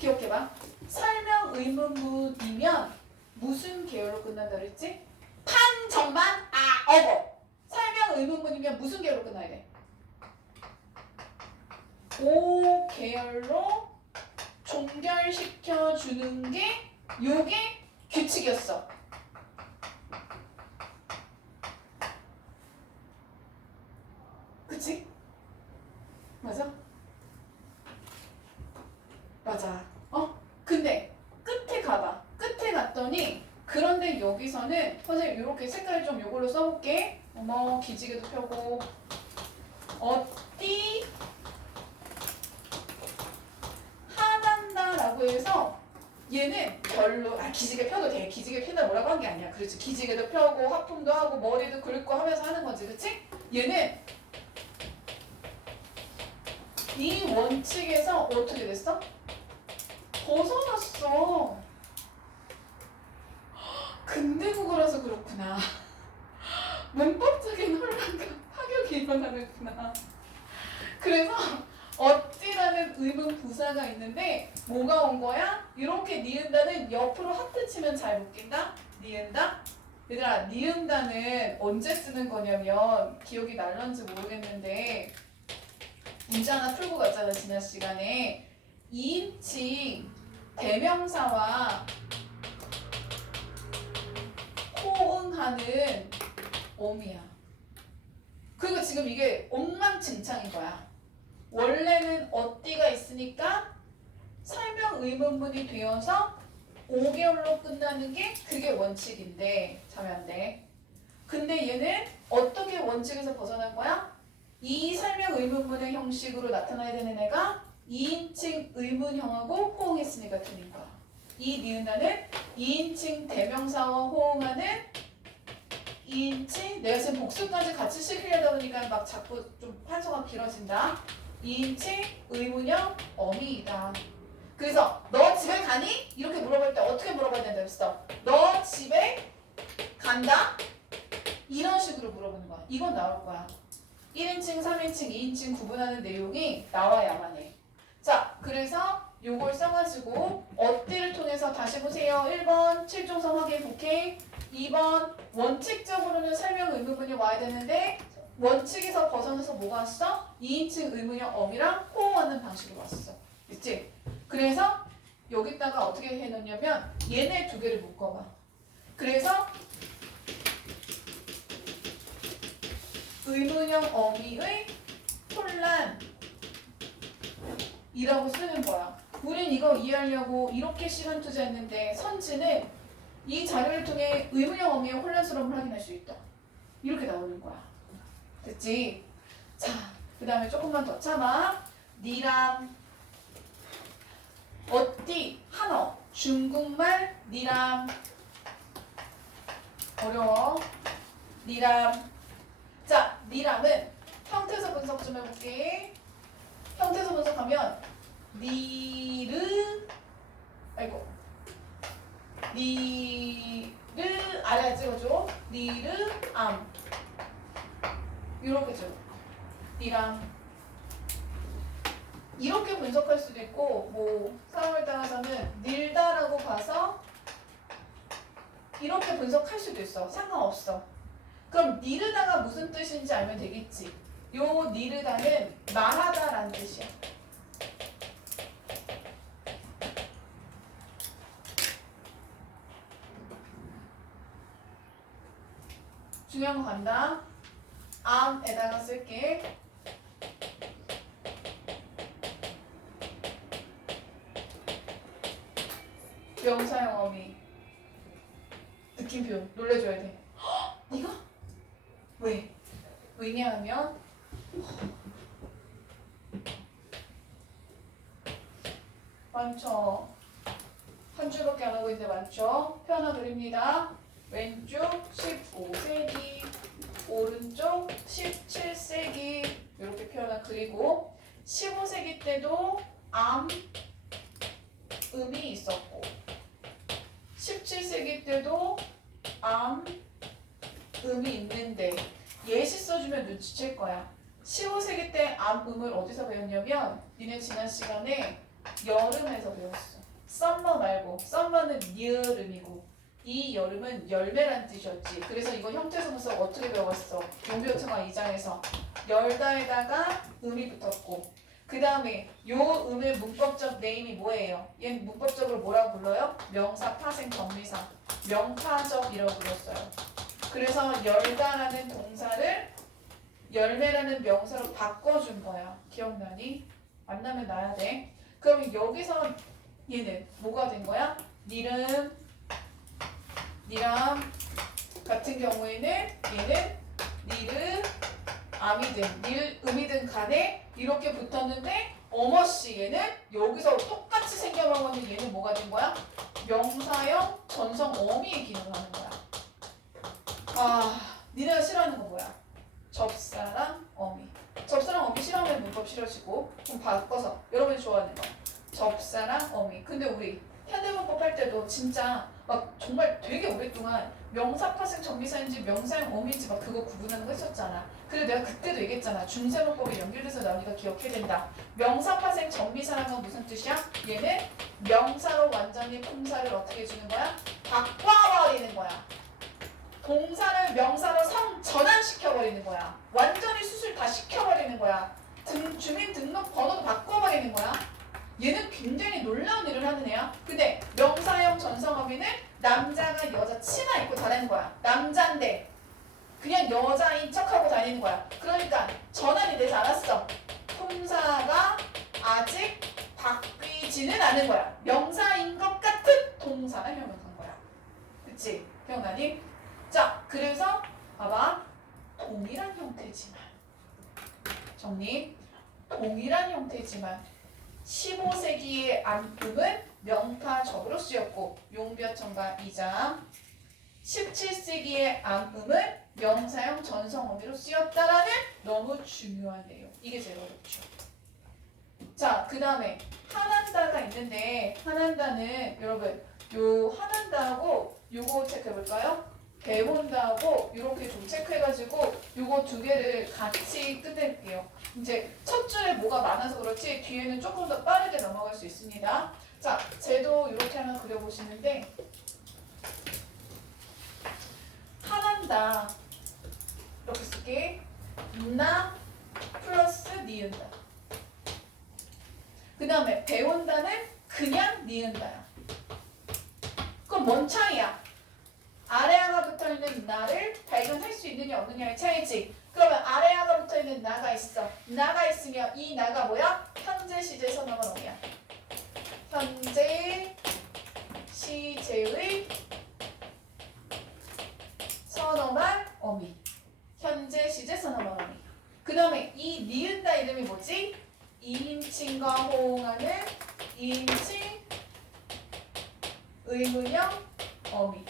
기억해봐. 설명 의문문이면 무슨 계열로 끝난다 그랬지? 판, 전반, 어버. 설명 의문문이면 무슨 계열로 끝나야 돼? 오 계열로 종결시켜 주는 게 요게 규칙이었어. 그치? 맞아? 맞아. 근데 끝에 가봐. 끝에 갔더니 그런데 여기서는 선생님 이렇게 색깔 좀 요걸로 써볼게. 어머 기지개도 펴고 어띠 하난다 라고 해서 얘는 별로 기지개 펴도 돼. 기지개 핀다 뭐라고 한 게 아니야. 그렇지. 기지개도 펴고 하품도 하고 머리도 긁고 하면서 하는 거지. 그치? 얘는 이 원칙에서 어떻게 됐어? 벗어났어. 근대 국어라서 그렇구나. 문법적인 혼란과 파격이 일어나는구나. 그래서 어찌라는 의문 부사가 있는데 뭐가 온 거야? 이렇게 니은다는 옆으로 하트 치면 잘 묶인다? 니은다? 얘들아 니은다는 언제 쓰는 거냐면 기억이 날런지 모르겠는데 문제 하나 풀고 갔잖아 지난 시간에. 2인칭 대명사와 호응하는 어미야. 그리고 지금 이게 엉망진창인 거야. 원래는 어띠가 있으니까 설명 의문문이 되어서 5개월로 끝나는 게 그게 원칙인데 자면 안 돼. 근데 얘는 어떻게 원칙에서 벗어난 거야? 이 설명 의문문의 형식으로 나타나야 되는 애가 2인칭 의문형하고 호응했으니까 틀린 거야. 이 니은다는 2인칭 대명사와 호응하는 2인칭, 내가 지금 복수까지 같이 시키려다 보니까 막 자꾸 좀 판서가 길어진다. 2인칭 의문형 어미이다. 그래서 너 집에 가니? 이렇게 물어볼 때 어떻게 물어봐야 된다 그랬어? 너 집에 간다? 이런 식으로 물어보는 거야. 이건 나올 거야. 1인칭, 3인칭, 2인칭 구분하는 내용이 나와야만 해. 자, 그래서 요걸 써가지고 어띠를 통해서 다시 보세요. 1번 7중성 확인 오케이. 2번 원칙적으로는 설명 의문문이 와야 되는데 원칙에서 벗어나서 뭐가 왔어? 2인칭 의문형 어미랑 호응하는 방식으로 왔어. 있지? 그래서 여기다가 어떻게 해놓냐면 얘네 두 개를 묶어봐. 그래서 의문형 어미의 혼란이라고 쓰는 거야. 우린 이거 이해하려고 이렇게 시간 투자했는데 선지는 이 자료를 통해 의문형 어미의 혼란스러움을 확인할 수 있다. 이렇게 나오는 거야. 됐지? 자, 그 다음에 조금만 더 참아. 니람, 어띠, 한어, 중국말 니람. 어려워. 니람. 자, 니람은 형태에서 분석 좀 해볼게. 형태에서 분석하면 니르, 아이고, 니르 아래 찍어줘. 니르 암 이렇게 줘. 니람 이렇게 분석할 수도 있고 뭐 상황에 따라서는 닐다라고 봐서 이렇게 분석할 수도 있어. 상관없어. 그럼 니르다가 무슨 뜻인지 알면 되겠지. 요 니르다는 말하다라는 뜻이야. 중요한 거 간다. 암에다가 쓸게. 명사형 어미. 느낌표 놀래줘야 돼. 헉, 네가? 왜? 왜냐하면 많죠. 한 줄밖에 안 하고 있는데 많죠. 표 하나 그립니다. 왼쪽 15세기, 오른쪽 17세기 이렇게 표 하나 그리고 15세기 때도 암음이 있었고 17세기 때도 암음이 있는데 예시 써주면 눈치챌 거야. 15세기 때 암음을 어디서 배웠냐면 니네 지난 시간에 여름에서 배웠어. 썸머 말고 썸머는 여름이고 이 여름은 열매란 뜻이었지. 그래서 이거 형태에서 분석 어떻게 배웠어? 용비어청아 2장에서 열다에다가 음이 붙었고 그 다음에 요 음의 문법적 네임이 뭐예요? 얘는 문법적으로 뭐라고 불러요? 명사, 파생, 전미사 명파적이라고 불렀어요. 그래서 열다라는 동사를 열매라는 명사로 바꿔준 거야. 기억나니? 만나면 나야 돼. 그럼 여기서 얘는 뭐가 된 거야? 니름, 니람 같은 경우에는 얘는 니르, 암이든 닐, 음이든 간에 이렇게 붙었는데 어머씨 얘는 여기서 똑같이 생겨먹었는 얘는 뭐가 된 거야? 전성 어미의 기능을 하는 거야. 아, 니네가 싫어하는 건 뭐야? 접사랑 어미. 접사랑 어미 싫어하면 문법 싫어지고 좀 바꿔서 여러분이 좋아하는 거. 접사랑 어미. 근데 우리 현대문법 할 때도 진짜 막 정말 되게 오랫동안 명사 파생 정비사인지 명사형 어미인지 막 그거 구분하는 거 했었잖아. 그리고 내가 그때도 얘기했잖아. 중세문법에 연결돼서 나오니까 기억해야 된다. 명사 파생 정비사라는 건 무슨 뜻이야? 얘는 명사로 완전히 품사를 어떻게 해주는 거야? 바꿔버리는 거야. 동사를 명사로 전환시켜버리는 거야. 완전히 수술 다 시켜버리는 거야. 주민등록번호도 바꿔버리는 거야. 얘는 굉장히 놀라운 일을 하는 애야. 근데 명사형 전성어미는 남자가 여자 치마 입고 다니는 거야. 남잔데 그냥 여자인 척하고 다니는 거야. 그러니까 전환이 되지 않았어. 품사가 아직 바뀌지는 않은 거야. 명사인 것 같은 동사를 형용한 거야. 그치? 기억나니? 자, 그래서 봐봐. 동일한 형태지만 정리. 동일한 형태지만 15세기의 안품은 명파적으로 쓰였고 용비어천가 2장 17세기의 안품은 명사형 전성어미로 쓰였다라는 너무 중요한 내용. 이게 제일 어렵죠. 자, 그 다음에 한한다가 있는데 한한다는 여러분 요 한한다하고 요거 체크해볼까요? 배운다고 이렇게 좀 체크해가지고 요거 두 개를 같이 끝낼게요. 이제 첫 줄에 뭐가 많아서 그렇지 뒤에는 조금 더 빠르게 넘어갈 수 있습니다. 자, 쟤도 이렇게 하나 그려보시는데 한한다 이렇게 쓸게. 나 플러스 니은다. 그 다음에 배운다는 그냥 니은다야. 그럼 뭔 차이야? 아래아가 붙어있는 나를 발견할 수 있느냐 없느냐의 차이지. 그러면 아래아가 붙어있는 나가 있어. 나가 있으면 이 나가 뭐야? 현재 시제 선어만 어미야. 현재 시제의 선어만 어미. 현재 시제 선어만 어미. 그 다음에 이 니은다 이름이 뭐지? 이인칭과 호응하는 이인칭 의문형 어미.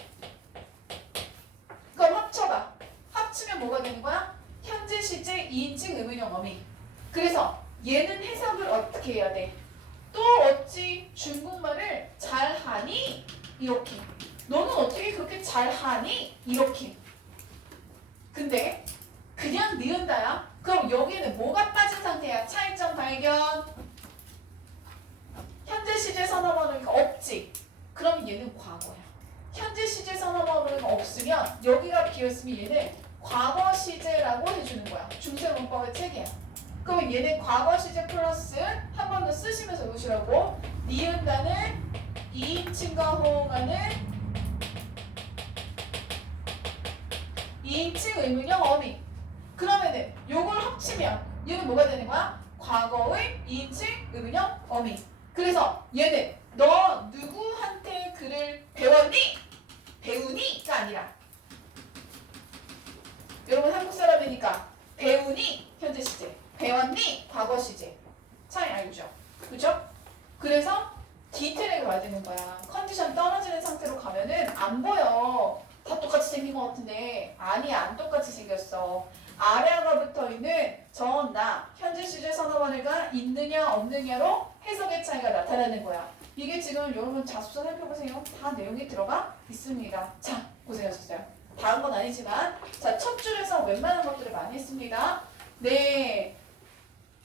그럼 합쳐봐. 합치면 뭐가 되는 거야? 현재 시제 2인칭 의문형 어미. 그래서 얘는 해석을 어떻게 해야 돼? 또 어찌 중국말을 잘하니? 이렇게. 너는 어떻게 그렇게 잘하니? 이렇게. 근데 그냥 니은다야? 그럼 여기는 뭐가 빠진 상태야? 차이점 발견. 현재 시제 선어번호니까 없지. 그럼 얘는 과거야. 현재 시제 선어번호가 없으면 여기가 비었으면 얘는 과거 시제라고 해주는 거야. 중세 문법의 책이야. 그럼 얘는 과거 시제 플러스 한 번 더 쓰시면서 놓으시라고. 니은다는 이인칭과 호응하는 이인칭 의문형 어미. 그러면은 요걸 합치면 얘는 뭐가 되는 거야? 과거의 이인칭 의문형 어미. 그래서 얘는 너 누구한테 글을 배웠니? 배우니가 아니라 여러분 한국 사람이니까 배우니 현재 시제, 배웠니 과거 시제. 차이 알죠? 그죠? 그래서 디테일하게 와야 되는 거야. 컨디션 떨어지는 상태로 가면은 안 보여. 다 똑같이 생긴 것 같은데 아니야, 안 똑같이 생겼어. 아래가 붙어있는 저 나 현재 시제 선어원어가 있느냐 없느냐로 해석의 차이가 나타나는 거야. 이게 지금 여러분 자습서 살펴보세요. 다 내용이 들어가 있습니다. 자, 고생하셨어요. 다음 건 아니지만 자, 첫 줄에서 웬만한 것들을 많이 했습니다. 네,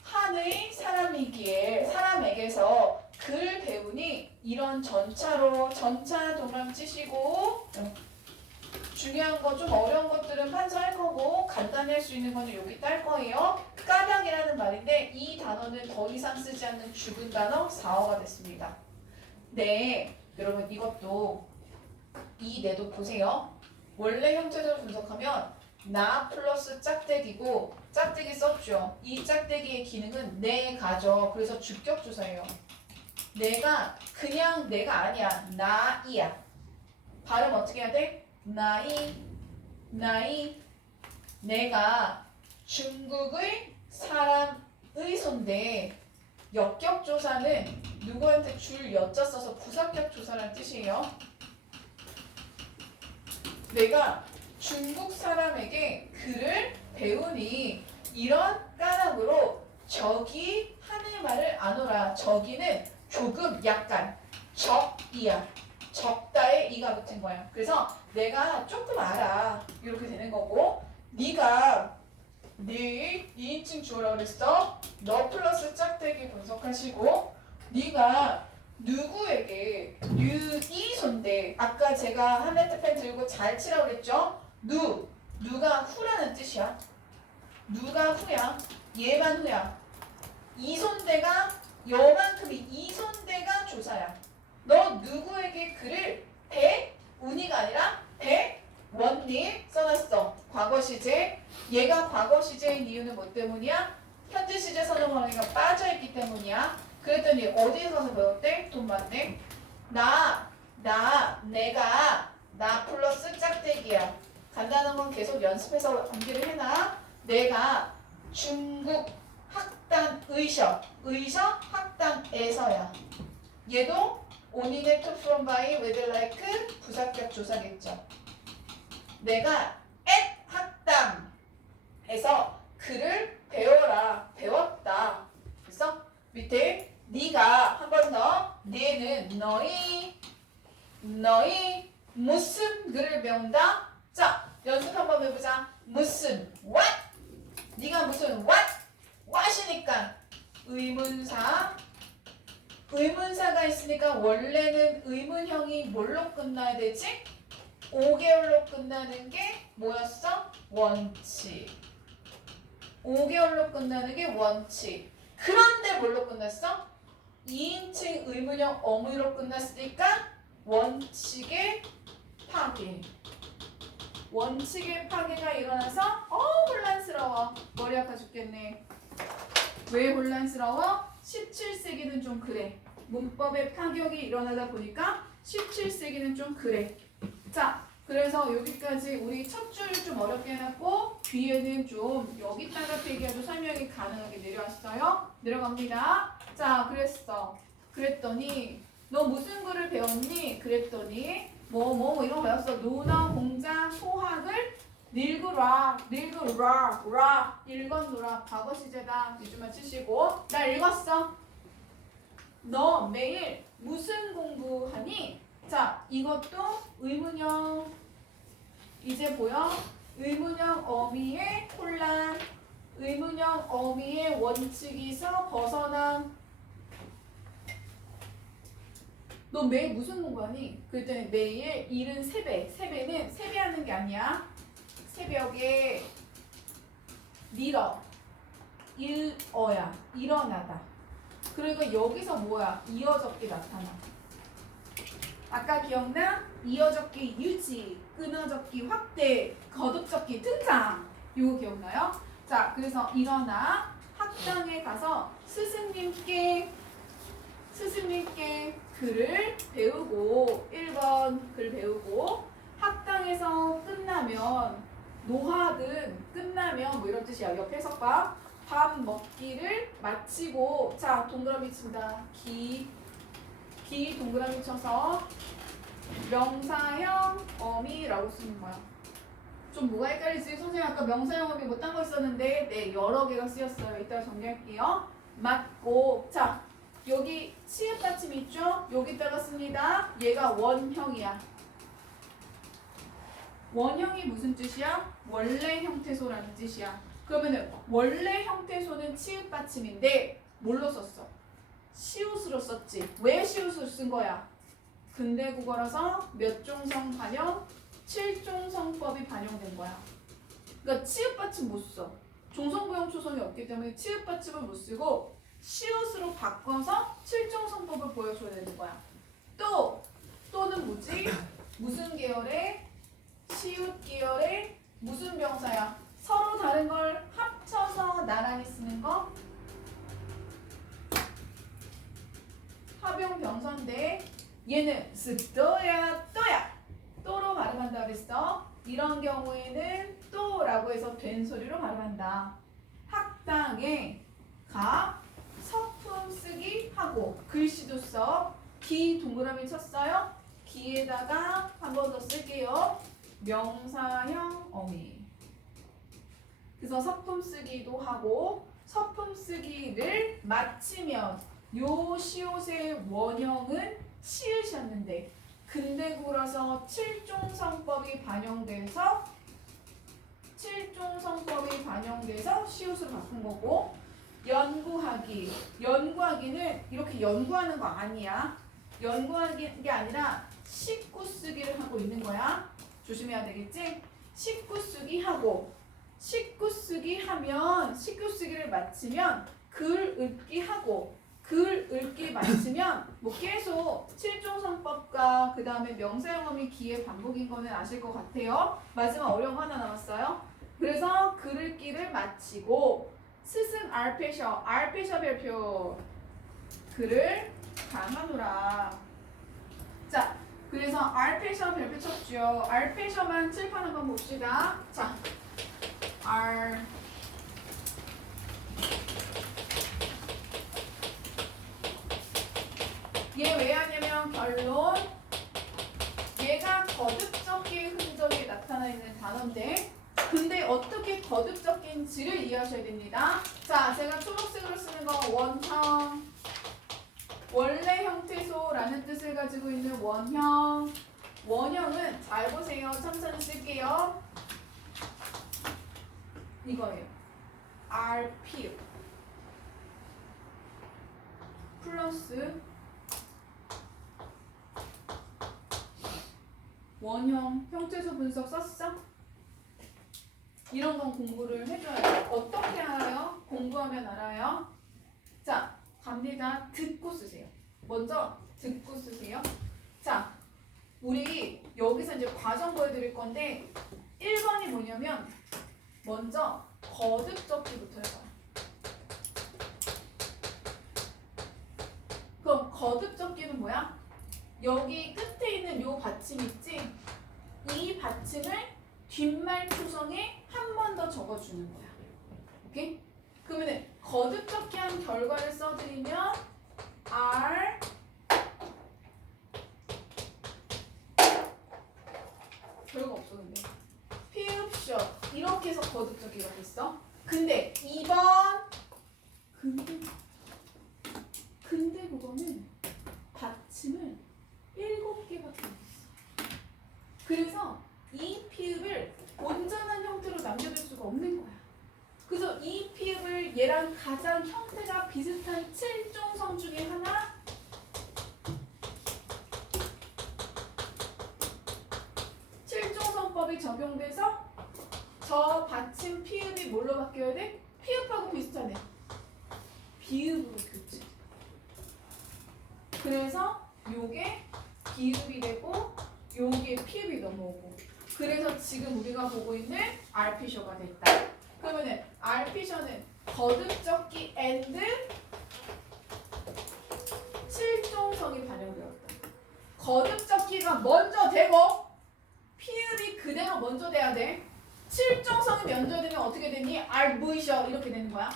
한의 사람이기에 사람에게서 글 배우니 이런 전차로 전차 동그라미 치시고 중요한 거 좀 어려운 것들은 판서할 거고 간단히 할 수 있는 거는 여기 딸 거예요. 까닭이라는 말인데 이 단어는 더 이상 쓰지 않는 죽은 단어 4어가 됐습니다. 네, 여러분 이것도 이 내도 보세요. 원래 형태대로 분석하면 나 플러스 짝대기고 짝대기 썼죠. 이 짝대기의 기능은 내가죠. 그래서 주격조사예요. 내가 그냥 내가 아니야. 나이야. 발음 어떻게 해야 돼? 나이, 나이. 내가 중국의 사람의 손대. 역격조사는 누구한테 줄 여자 써서 부사격 조사라는 뜻이에요. 내가 중국 사람에게 글을 배우니 이런 까닭으로 저기 하늘 말을 안 오라. 저기는 조금 약간 적이야. 적다에 이가 붙은 거야. 그래서 내가 조금 알아. 이렇게 되는 거고 네가 네 2인칭 주어라고 그랬어. 너 플러스 짝대기 분석하시고 네가 누구에게 이손대 아까 제가 함레트펜 들고 잘 치라고 그랬죠? 누가 후라는 뜻이야. 누가 후야. 얘만 후야. 이손대가 요만큼이 이손대가 조사야. 너 누구에게 글을 배운이가 아니라 배웠니 써놨어. 과거 시제. 얘가 과거 시제인 이유는 뭐 때문이야? 현재 시제 선호관계가 빠져있기 때문이야. 그랬더니 어디에 가서 배웠대? 돈 많네. 내가 나 플러스 짝대기야. 간단한 건 계속 연습해서 암기를 해놔. 내가 중국 학당 의셔 학당에서야. 얘도 only to from by with like 부사격 조사겠죠. 내가 at 학당에서 글을 배웠다. 그래서 밑에 네가 한 번 더 네는 너희 무슨 글을 배운다? 자, 연습 한번 해보자. 무슨 what? 네가 무슨 what이니까 의문사가 있으니까 원래는 의문형이 뭘로 끝나야 되지? 5개월로 끝나는 게 뭐였어? 원칙. 5개월로 끝나는 게 원칙. 그런데 뭘로 끝났어? 2인칭 의문형 어무로 끝났으니까 원칙의 파괴. 원칙의 파괴가 일어나서 혼란스러워. 머리 아파 죽겠네. 왜 혼란스러워? 17세기는 좀 그래. 문법의 파격이 일어나다 보니까 17세기는 좀 그래. 자, 그래서 여기까지 우리 첫 줄을 좀 어렵게 해놨고 뒤에는 좀 여기다가 필기해도 설명이 가능하게 내려왔어요. 내려갑니다. 자, 그랬더니 너 무슨 글을 배웠니? 그랬더니 뭐 이런 거 배웠어. 논어, 공자, 소학을 읽었노라. 과거 시제다. 이주만 치시고 나 읽었어. 너 매일 무슨 공부하니? 자, 이것도 의문형. 이제 보여? 의문형 어미의 혼란. 의문형 어미의 원칙에서 벗어나. 너 매일 무슨 공부하니? 그랬더니 매일 일은 세배. 세배는 세배하는 게 아니야. 새벽에 일어야. 일어나다. 그러니까 여기서 뭐야? 이어적기 나타나. 아까 기억나? 이어적기 유지, 끊어적기 확대, 거듭적기 등장. 이거 기억나요? 자, 그래서 일어나 학당에 가서 스승님께 글을 배우고 1번 글 배우고 학당에서 끝나면 노학은 끝나면 뭐 이런 뜻이야. 옆에 해석봐. 밥 먹기를 마치고 자 동그라미 친다. 기 동그라미 쳐서 명사형 어미라고 쓰는 거야. 좀 뭐가 헷갈리지? 선생님 아까 명사형 어미 뭐 딴 거 있었는데 네 여러 개가 쓰였어요. 이따가 정리할게요. 맞고 자 여기 치읓 받침 있죠? 여기다가 씁니다. 얘가 원형이야. 원형이 무슨 뜻이야? 원래 형태소라는 뜻이야. 그러면은 원래 형태소는 치읓 받침인데 뭘로 썼어? 시옷으로 썼지. 왜 시옷으로 쓴 거야? 근대 국어라서 몇 종성 반영? 7종성법이 반영된 거야. 그러니까 치읓 받침 못 써. 종성부형 초성이 없기 때문에 치읓 받침을 못 쓰고 시옷으로 바꿔서 7종성법을 보여줘야 되는 거야. 또는 뭐지? 무슨 계열의? 시옷 계열의 무슨 병사야? 서로 다른 걸 합쳐서 나란히 쓰는 거? 합용 병사인데 얘는 스또야 또야 또로 발음한다 그랬어. 이런 경우에는 또라고 해서 된 소리로 발음한다. 학당에 가 서품 쓰기 하고 글씨도 써. 기 동그라미 쳤어요. 기에다가 한 번 더 쓸게요. 명사형 어휘. 그래서 서품 쓰기도 하고 서품 쓰기를 마치면 요 시옷의 원형은 시읒이었는데 근대구라서 7종성법이 반영돼서 시옷을 바꾼 거고 연구하기는 이렇게 연구하는 거 아니야. 연구하는 게 아니라 식구 쓰기를 하고 있는 거야. 조심해야 되겠지? 식구 쓰기 하고 식구 쓰기 하면 식구 쓰기를 마치면 글 읽기 하고 글 읽기 마치면 뭐 계속 7종성법과 그 다음에 명사형 어휘 기의 반복인 거는 아실 것 같아요. 마지막 어려운 거 하나 남았어요. 그래서 글 읽기를 마치고 스승 알페셔 별표 글을 강하노라. 자, 그래서 알페셔 별표 쳤죠. 알페셔만 칠판 한번 봅시다. 자, 얘 왜 하냐면 결론 얘가 거듭적기의 흔적이 나타나 있는 단어인데 근데 어떻게 거듭적기인지를 이해하셔야 됩니다. 자, 제가 초록색으로 쓰는 거 원형 원래 형태소라는 뜻을 가지고 있는 원형은 잘 보세요. 천천히 쓸게요. 이거예요. RP 플러스 원형 형태소 분석 썼어? 이런 건 공부를 해줘야 돼요. 어떻게 알아요? 공부하면 알아요. 자, 갑니다. 듣고 쓰세요. 먼저 듣고 쓰세요. 자, 우리 여기서 이제 과정 보여드릴 건데 1번이 뭐냐면 먼저 거듭적기부터 해봐요. 그럼 거듭적기는 뭐야? 여기 끝에 있는 요 받침 있지? 이 받침을 뒷말 초성에 한 번 더 적어주는 거야. 오케이? 그러면은 거듭적기한 결과를 써드리면 R 별거 없어 근데 피읍쇼 이렇게 해서 거듭적기가 됐어. 근데 2번 근데 그거는 받침을 7개밖에 못했어. 그래서 이 피읍을 온전한 형태로 남겨둘 수가 없는 거야. 그래서 이 피읍을 얘랑 가장 형태가 비슷한 7종성 중에 하나 7종성법이 적용돼서 저 받침 피읍이 뭘로 바뀌어야 돼? 피읍하고 비슷하네. 비읍으로 교체. 그래서 요게 비읍이 되고 요게 피읍이 넘어오고 그래서 지금 우리가 보고 있는 알피셔가 됐다. 그러면은 알피셔는 거듭적기 앤드 7종성이 반영되었다. 거듭적기가 먼저 되고 피읍이 그대로 먼저 돼야 돼. 7종성이 먼저 되면 어떻게 되니? 알부이셔 이렇게 되는 거야.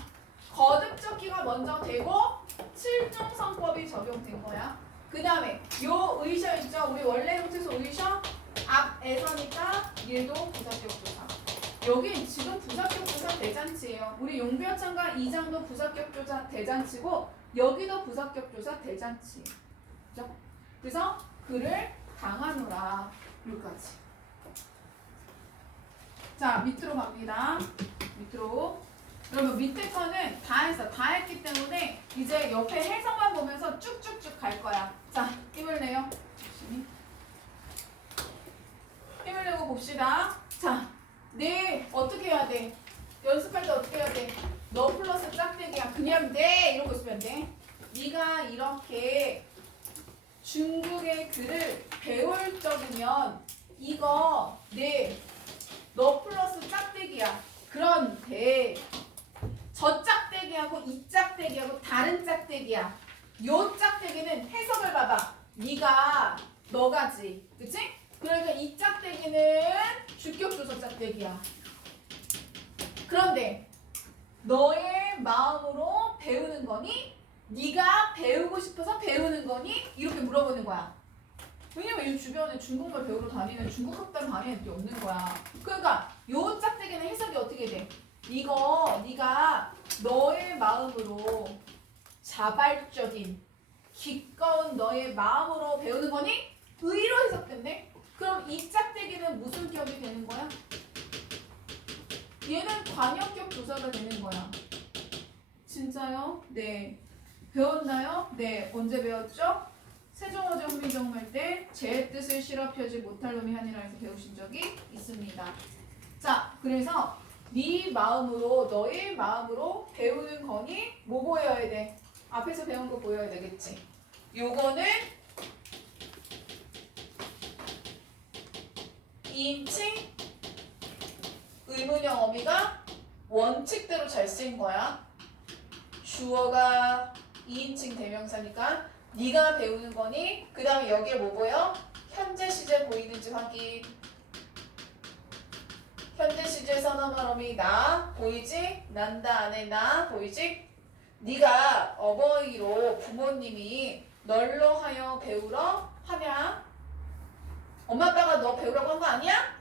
거듭적기가 먼저 되고 7종성법이 적용된 거야. 그 다음에 요 의셔 있죠? 우리 원래 형태소 의셔 앞에서니까 얘도 부사격조사. 여기 지금 부사격조사 대잔치예요. 우리 용비어창과 2장도 부사격조사 대잔치고 여기도 부사격조사 대잔치. 그죠? 그래서 그를 당하노라. 여기까지. 자, 밑으로 갑니다. 밑으로. 그러면 밑에 거는 다 했어. 다 했기 때문에 이제 옆에 해석만 보면서 쭉쭉쭉 갈 거야. 자, 힘을 내요. 열심히. 힘을 내고 봅시다. 자, 네 어떻게 해야 돼? 연습할 때 어떻게 해야 돼? 너 플러스 짝대기야. 그냥 네 이러고 있으면 돼. 네가 이렇게 중국의 글을 배울 적이면 이거 네 너 플러스 짝대기야. 그런데 저 짝대기하고 이 짝대기하고 다른 짝대기야. 요 짝대기는 해석을 봐봐. 네가 너가지. 그치? 그러니까 이 짝대기는 주격조사 짝대기야. 그런데 너의 마음으로 배우는 거니? 네가 배우고 싶어서 배우는 거니? 이렇게 물어보는 거야. 왜냐면 이 주변에 중국말 배우러 다니는 중국 학단 다니는 애들이 없는 거야. 그러니까 요 짝대기는 해석이 어떻게 돼? 이거 네가 너의 마음으로 자발적인 기꺼운 너의 마음으로 배우는 거니? 의로 해석된대. 그럼 이 짝대기는 무슨 격이 되는 거야? 얘는 관역격 조사가 되는 거야. 진짜요? 네. 배웠나요? 네. 언제 배웠죠? 세종어제 훈민정음할 때 제 뜻을 실어 펴지 못할 놈이 하니라 해서 배우신 적이 있습니다. 자, 그래서 네 마음으로 너의 마음으로 배우는 거니 뭐 보여야 돼? 앞에서 배운 거 보여야 되겠지. 요거는 이인칭 의문형 어미가 원칙대로 잘 쓰인 거야. 주어가 2인칭 대명사니까 네가 배우는 거니 그 다음에 여기에 뭐 보여? 현재 시제 보이는지 확인. 현재 시제 선언할 어미 나 보이지? 난다 안에 나 보이지? 네가 어버이로 부모님이 널로 하여 배우러 하냐? 엄마 아빠가 너 배우라고 한 거 아니야?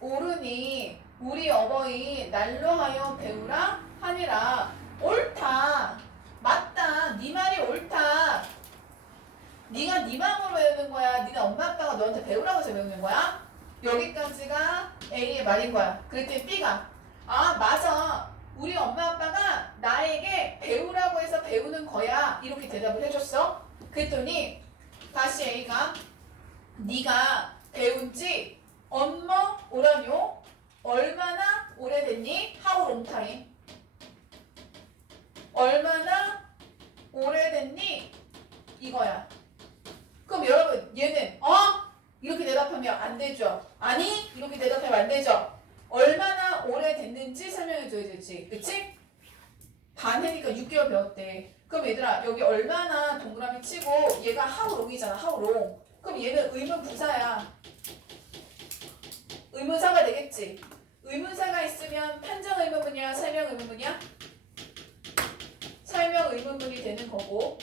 옳으니 우리 어버이 날로 하여 배우라 하니라. 옳다. 맞다. 네 말이 옳다. 네가 네 마음으로 배우는 거야? 네가 엄마 아빠가 너한테 배우라고 해서 배우는 거야? 여기까지가 A의 말인 거야. 그랬더니 B가 아 맞아. 우리 엄마 아빠가 나에게 배우라고 해서 배우는 거야. 이렇게 대답을 해줬어. 그랬더니 다시 A가 네가 배운 지 언머 오라뇨? 얼마나 오래됐니? How long time? 얼마나 오래됐니? 이거야. 그럼 여러분 얘는 이렇게 대답하면 안 되죠. 아니 이렇게 대답하면 안 되죠. 얼마나 오래됐는지 설명해줘야 되지. 그치? 반해니까 6개월 배웠대. 그럼 얘들아 여기 얼마나 동그라미 치고 얘가 how long이잖아. how long. 그럼 얘는 의문 부사야. 의문사가 되겠지. 의문사가 있으면 판정 의문문이야 설명 의문문이야? 설명 의문문이 되는 거고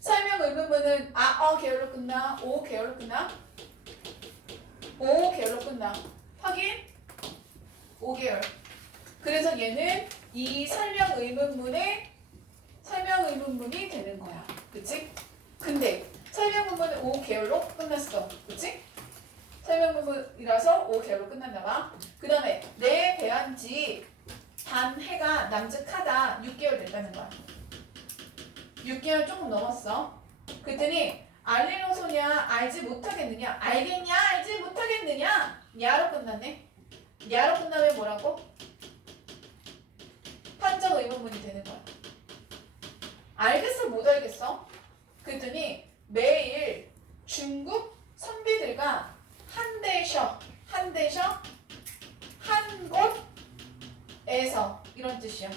설명 의문문은 계열로 끝나? 오 계열로 끝나? 오 계열로 끝나. 확인? 5계열. 그래서 얘는 이 설명 의문문의 설명 의문문이 되는 거야. 그치? 근데 설명 의문문은 5계열로 끝났어. 그치? 설명 의문문이라서 5계열로 끝났나 봐. 그 다음에 내 배한 지 반해가 남짓하다 6개월 됐다는 거야. 6개월 조금 넘었어. 그랬더니 알리노소냐 알지 못하겠느냐 알겠냐 알지 못하겠느냐 야로 끝났네. 야로 끝나면 뭐라고? 판정 의문문이 되는 거야. 알겠어 못 알겠어? 그랬더니 매일 중국 선비들과 한 곳에서 이런 뜻이야.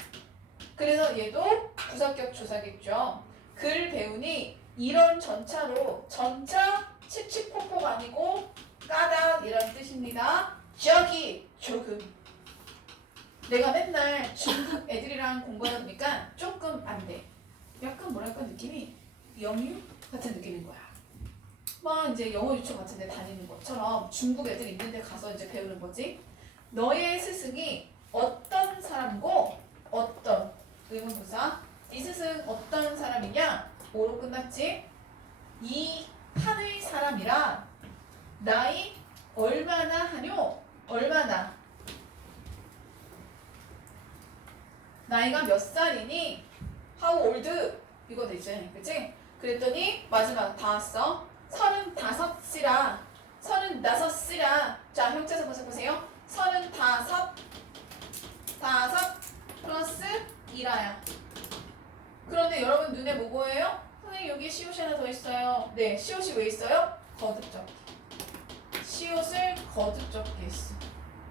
그래서 얘도 부사격 조사겠죠. 글 배우니 이런 전차로 전차 칙칙폭폭 아니고 까닥 이런 뜻입니다. 저기 조금 내가 맨날 중국 애들이랑 공부하다 보니까 조금 안 돼. 약간 뭐랄까 느낌이 영유 같은 느낌인 거야. 막 이제 영어 유치원 같은 데 다니는 것처럼 중국 애들 있는 데 가서 이제 배우는 거지. 너의 스승이 어떤 사람고 어떤 의문부사 이 스승 어떤 사람이냐? 5로 끝났지? 이 한의 사람이라 나이 얼마나 하뇨? 얼마나 나이가 몇 살이니? How old? 이거 되지? 그치? 그랬더니 마지막 다 왔어. 35이라 35이라 자 형체서 보세요. 35 플러스 1라야. 그런데 여러분 눈에 뭐 보여요? 선생님 여기 시옷이 하나 더 있어요. 네, 시옷이 왜 있어요? 거듭적기. 시옷을 거듭적기 했어.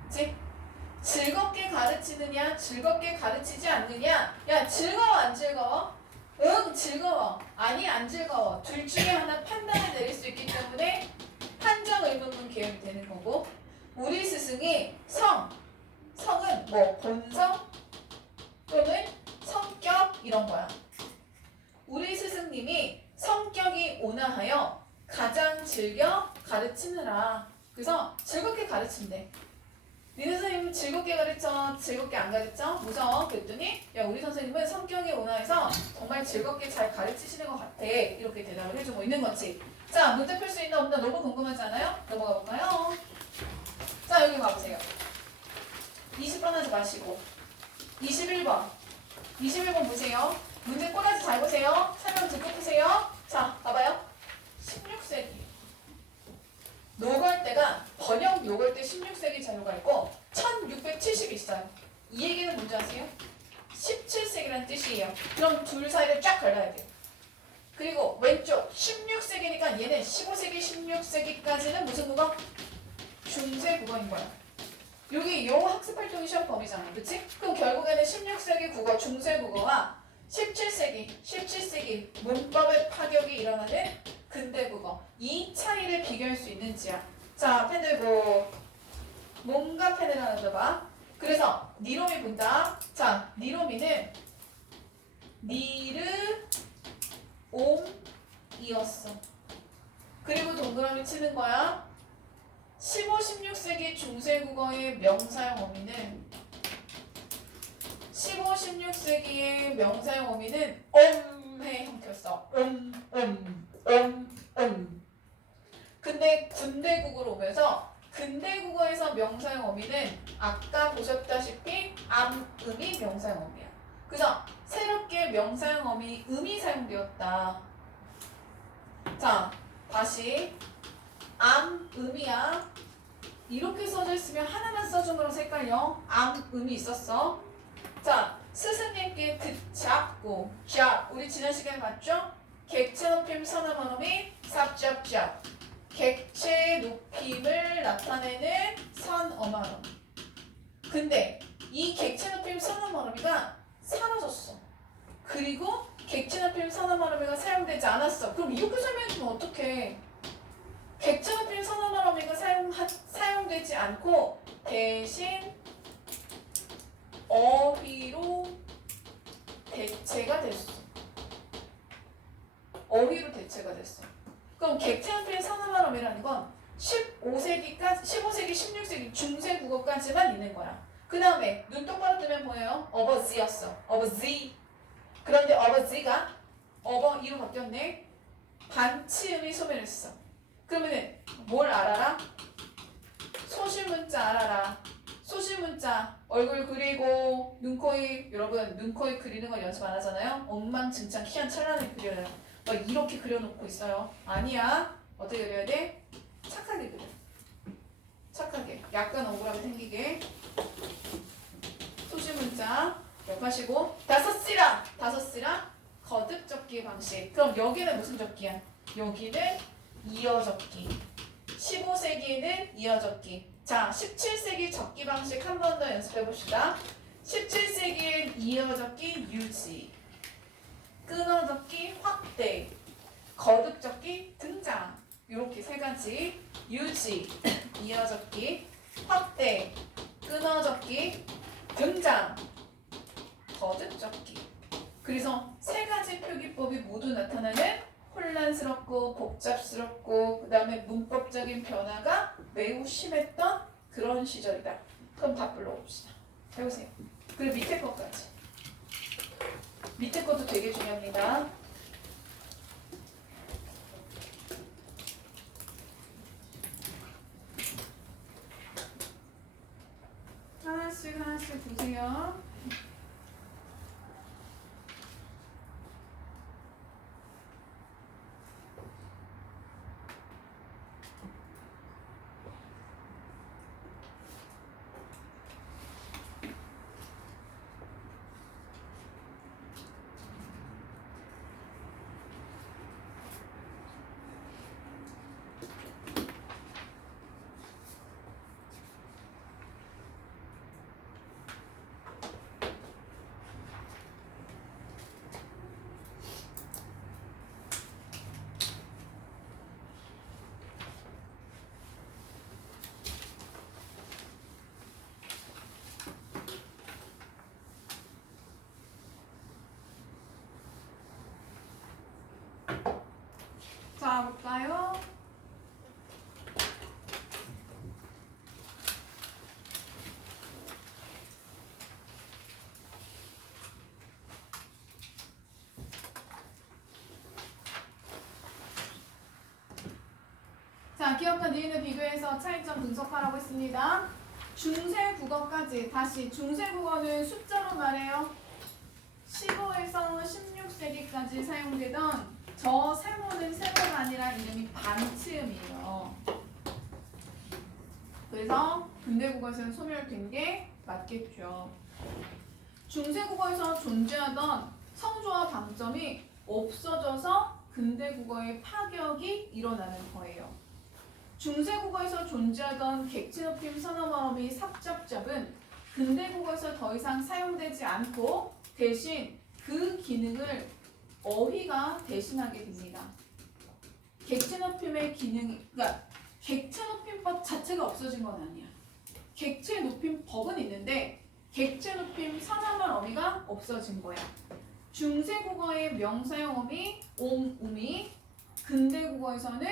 그치? 즐겁게 가르치느냐 즐겁게 가르치지 않느냐. 야 즐거워 안 즐거워? 응 즐거워. 아니 안 즐거워. 둘 중에 하나 판단을 내릴 수 있기 때문에 판정 의문문 계열이 되는 거고 우리 스승이 성은 뭐 본성 또는 성격 이런 거야. 우리 스승님이 성격이 온화하여 가장 즐겨 가르치느라. 그래서 즐겁게 가르친대. 니네 선생님은 즐겁게 가르쳐? 즐겁게 안 가르쳐? 무서워? 그랬더니 야 우리 선생님은 성격이 온화해서 정말 즐겁게 잘 가르치시는 것 같아. 이렇게 대답을 해주고 있는 거지. 자, 문제 풀 수 있나 없나 너무 궁금하지 않아요? 넘어가 볼까요? 자, 여기 가보세요. 20번 하지 마시고 21번 21번 보세요. 문제 꼬라지 잘 보세요. 설명 듣고 푸세요. 자, 봐봐요. 16세기 노걸대가 번역 노걸대 16세기 자료가 있고 1670이 있어요. 이 얘기는 뭔지 아세요? 17세기란 뜻이에요. 그럼 둘 사이를 쫙 갈라야 돼요. 그리고 왼쪽 16세기니까 얘는 15세기 16세기까지는 무슨 국어? 중세 국어인 거야. 여기 요 학습활동이 시험 범위잖아. 그치? 그럼 결국에는 16세기 국어 중세 국어와 17세기 문법의 파격이 일어나는 근대 국어 이 차이를 비교할 수 있는지야. 자, 펜 들고 뭔가 펜을 하나 줘봐. 그래서 니로미 본다. 자, 니로미는 니르옴이었어. 그리고 동그라미 치는 거야. 15, 16세기 중세 국어의 명사형 어미는 15, 16세기의 명사형 어미는 엄의 형태였어. 근데 군대국어로 오면서 근대국어에서 명사형 어미는 아까 보셨다시피 암음이 명사형 어미야. 그래서 새롭게 명사형 어미 음이 사용되었다. 자, 다시 암음이야. 이렇게 써져 있으면 하나만 써준 거라서 헷갈려. 암음이 있었어. 자, 스승님께 듣잡고 자, 우리 지난 시간에 봤죠? 객체 높임 선어만 어미 삽잡잡 객체 높임을 나타내는 선어만 어미. 근데 이 객체 높임 선어만 어미가 사라졌어. 그리고 객체 높임 선어만 어미가 사용되지 않았어. 그럼 이렇게 설명해주면 어떡해? 객체 높임 선어만 어미가 사용되지 않고 대신 어휘로 대체가 됐어. 어휘로 대체가 됐어. 그럼 객체한표의 선어만 어미라는 건 15세기, 16세기 중세 국어까지만 있는 거야. 그 다음에 눈 똑바로 뜨면 보여요? 어버지였어. 어버지. 그런데 어버지가 어버이로 바뀌었네. 반치음이 소멸했어. 그러면은 뭘 알아라? 소실문자 알아라. 소실문자 얼굴 그리고 눈, 코, 입. 여러분 눈, 코, 입 그리는 거 연습 안 하잖아요? 엉망진창 희한찬란하게 그려요. 막 이렇게 그려놓고 있어요. 아니야. 어떻게 그려야 돼? 착하게 그려. 착하게. 약간 억울하게 생기게. 소실문자 기억하시고 다섯 시랑 거듭 적기 방식. 그럼 여기는 무슨 적기야? 여기는 이어적기. 15세기에는 이어적기. 자, 17세기 적기 방식 한 번 더 연습해 봅시다. 17세기엔 이어적기 유지, 끊어적기 확대, 거듭적기 등장. 이렇게 세 가지 유지, 이어적기, 확대, 끊어적기, 등장, 거듭적기. 그래서 세 가지 표기법이 모두 나타나는 혼란스럽고 복잡스럽고 그 다음에 문법적인 변화가 매우 심했던 그런 시절이다. 그럼 다 불러봅시다. 해보세요. 그리고 밑에 것까지. 밑에 것도 되게 중요합니다. 하나씩 보세요. 자, 볼까요? 자, 기업과 니은을 비교해서 차이점 분석하라고 했습니다. 중세 국어까지 다시 중세 국어는 숫자로 말해요. 15에서 16세기까지 사용되던 저 세모는 세모가 아니라 이름이 반치음이에요. 그래서 근대 국어에서는 소멸된 게 맞겠죠. 중세 국어에서 존재하던 성조와 방점이 없어져서 근대 국어의 파격이 일어나는 거예요. 중세 국어에서 존재하던 객체높임 선어말어미 삽잡잡은 근대 국어에서 더 이상 사용되지 않고 대신 그 기능을 어휘가 대신하게 됩니다. 객체높임의 기능이, 그러니까 객체높임법 자체가 없어진 건 아니야. 객체높임법은 있는데 객체높임 선어말 어미가 없어진 거야. 중세 국어의 명사형 어미, 옴, 우미, 근대 국어에서는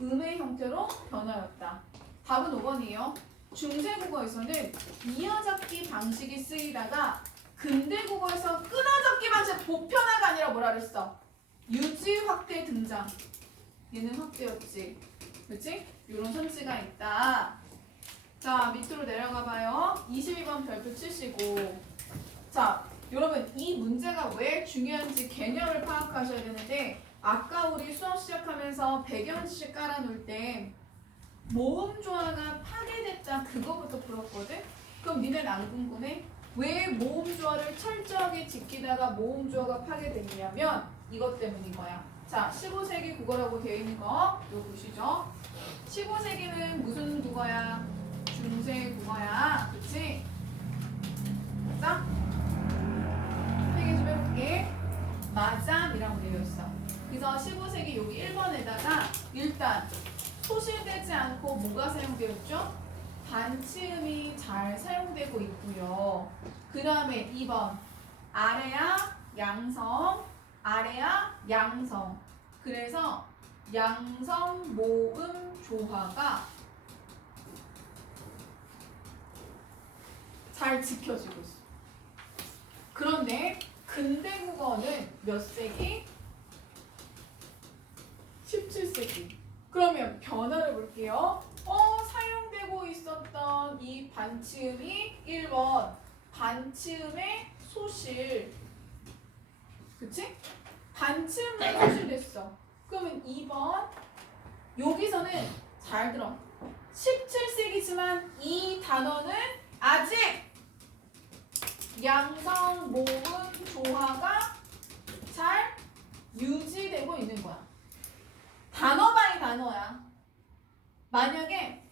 음의 형태로 변하였다. 답은 5번이에요. 중세 국어에서는 이어잡기 방식이 쓰이다가 근대 국어에서 끊어잡기 방식 보편화가 아니라 뭐라 그랬어? 유지 확대 등장. 얘는 확대였지. 그치? 이런 선지가 있다. 자, 밑으로 내려가 봐요. 22번 별표 치시고. 자, 여러분 이 문제가 왜 중요한지 개념을 파악하셔야 되는데 아까 우리 수업 시작하면서 배경지식 깔아놓을 때 모음 조화가 파괴됐다 그거부터 풀었거든? 그럼 니네는 안 궁금해? 왜 모음 조화를 철저하게 지키다가 모음 조화가 파괴됐냐면 이것 때문인 거야. 자, 15세기 국어라고 되어 있는 거 이거 보시죠. 15세기는 무슨 국어야? 중세 국어야. 그치? 맞아? 회계 좀 해볼게. 맞아이라고 되어 있어. 그래서 15세기 여기 1번에다가 일단 소실되지 않고 뭐가 사용되었죠? 반치음이 잘 사용되고 있고요. 그 다음에 2번 아래야 양성, 아래야 양성. 그래서 양성 모음 조화가 잘 지켜지고 있어. 그런데 근대 국어는 몇 세기? 17세기. 그러면 변화를 볼게요. 사용되고 있었던 이 반치음이 1번 반치음의 소실. 그치? 반치음만 소실됐어. 그러면 2번 여기서는 잘 들어. 17세기지만 이 단어는 아직 양성 모음 조화가 잘 유지되고 있는 거야. 단어 바이 단어야. 만약에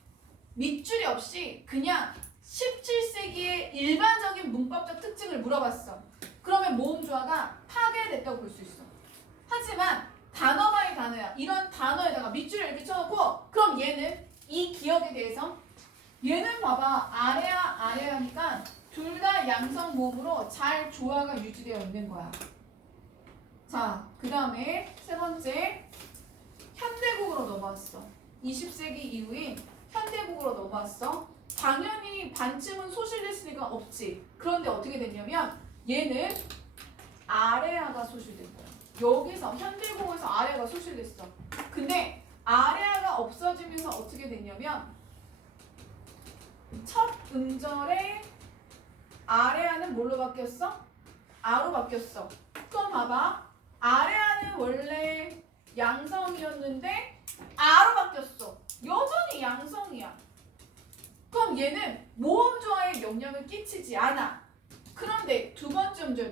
밑줄이 없이 그냥 17세기의 일반적인 문법적 특징을 물어봤어. 그러면 모음 조화가 파괴됐다고 볼 수 있어. 하지만 단어 바이 단어야. 이런 단어에다가 밑줄을 이렇게 쳐놓고 그럼 얘는 이 기억에 대해서 얘는 봐봐. 아래야 아래야니까 둘 다 양성 모음으로 잘 조화가 유지되어 있는 거야. 자, 그 다음에 세 번째 현대국으로 넘어왔어. 20세기 이후인 현대국으로 넘어왔어. 당연히 반침은 소실됐으니까 없지. 그런데 어떻게 됐냐면 얘는 아래아가 소실된 거야. 여기서 현대국에서 아래아가 소실됐어. 근데 아래아가 없어지면서 어떻게 됐냐면 첫 음절에 아래아는 뭘로 바뀌었어? 아로 바뀌었어. 그럼 봐봐. 아래아는 원래 양성이었는데 아로 바뀌었어. 여전히 양성이야. 그럼 얘는 모음 조화에 영향을 끼치지 않아. 그런데 두 번째 음절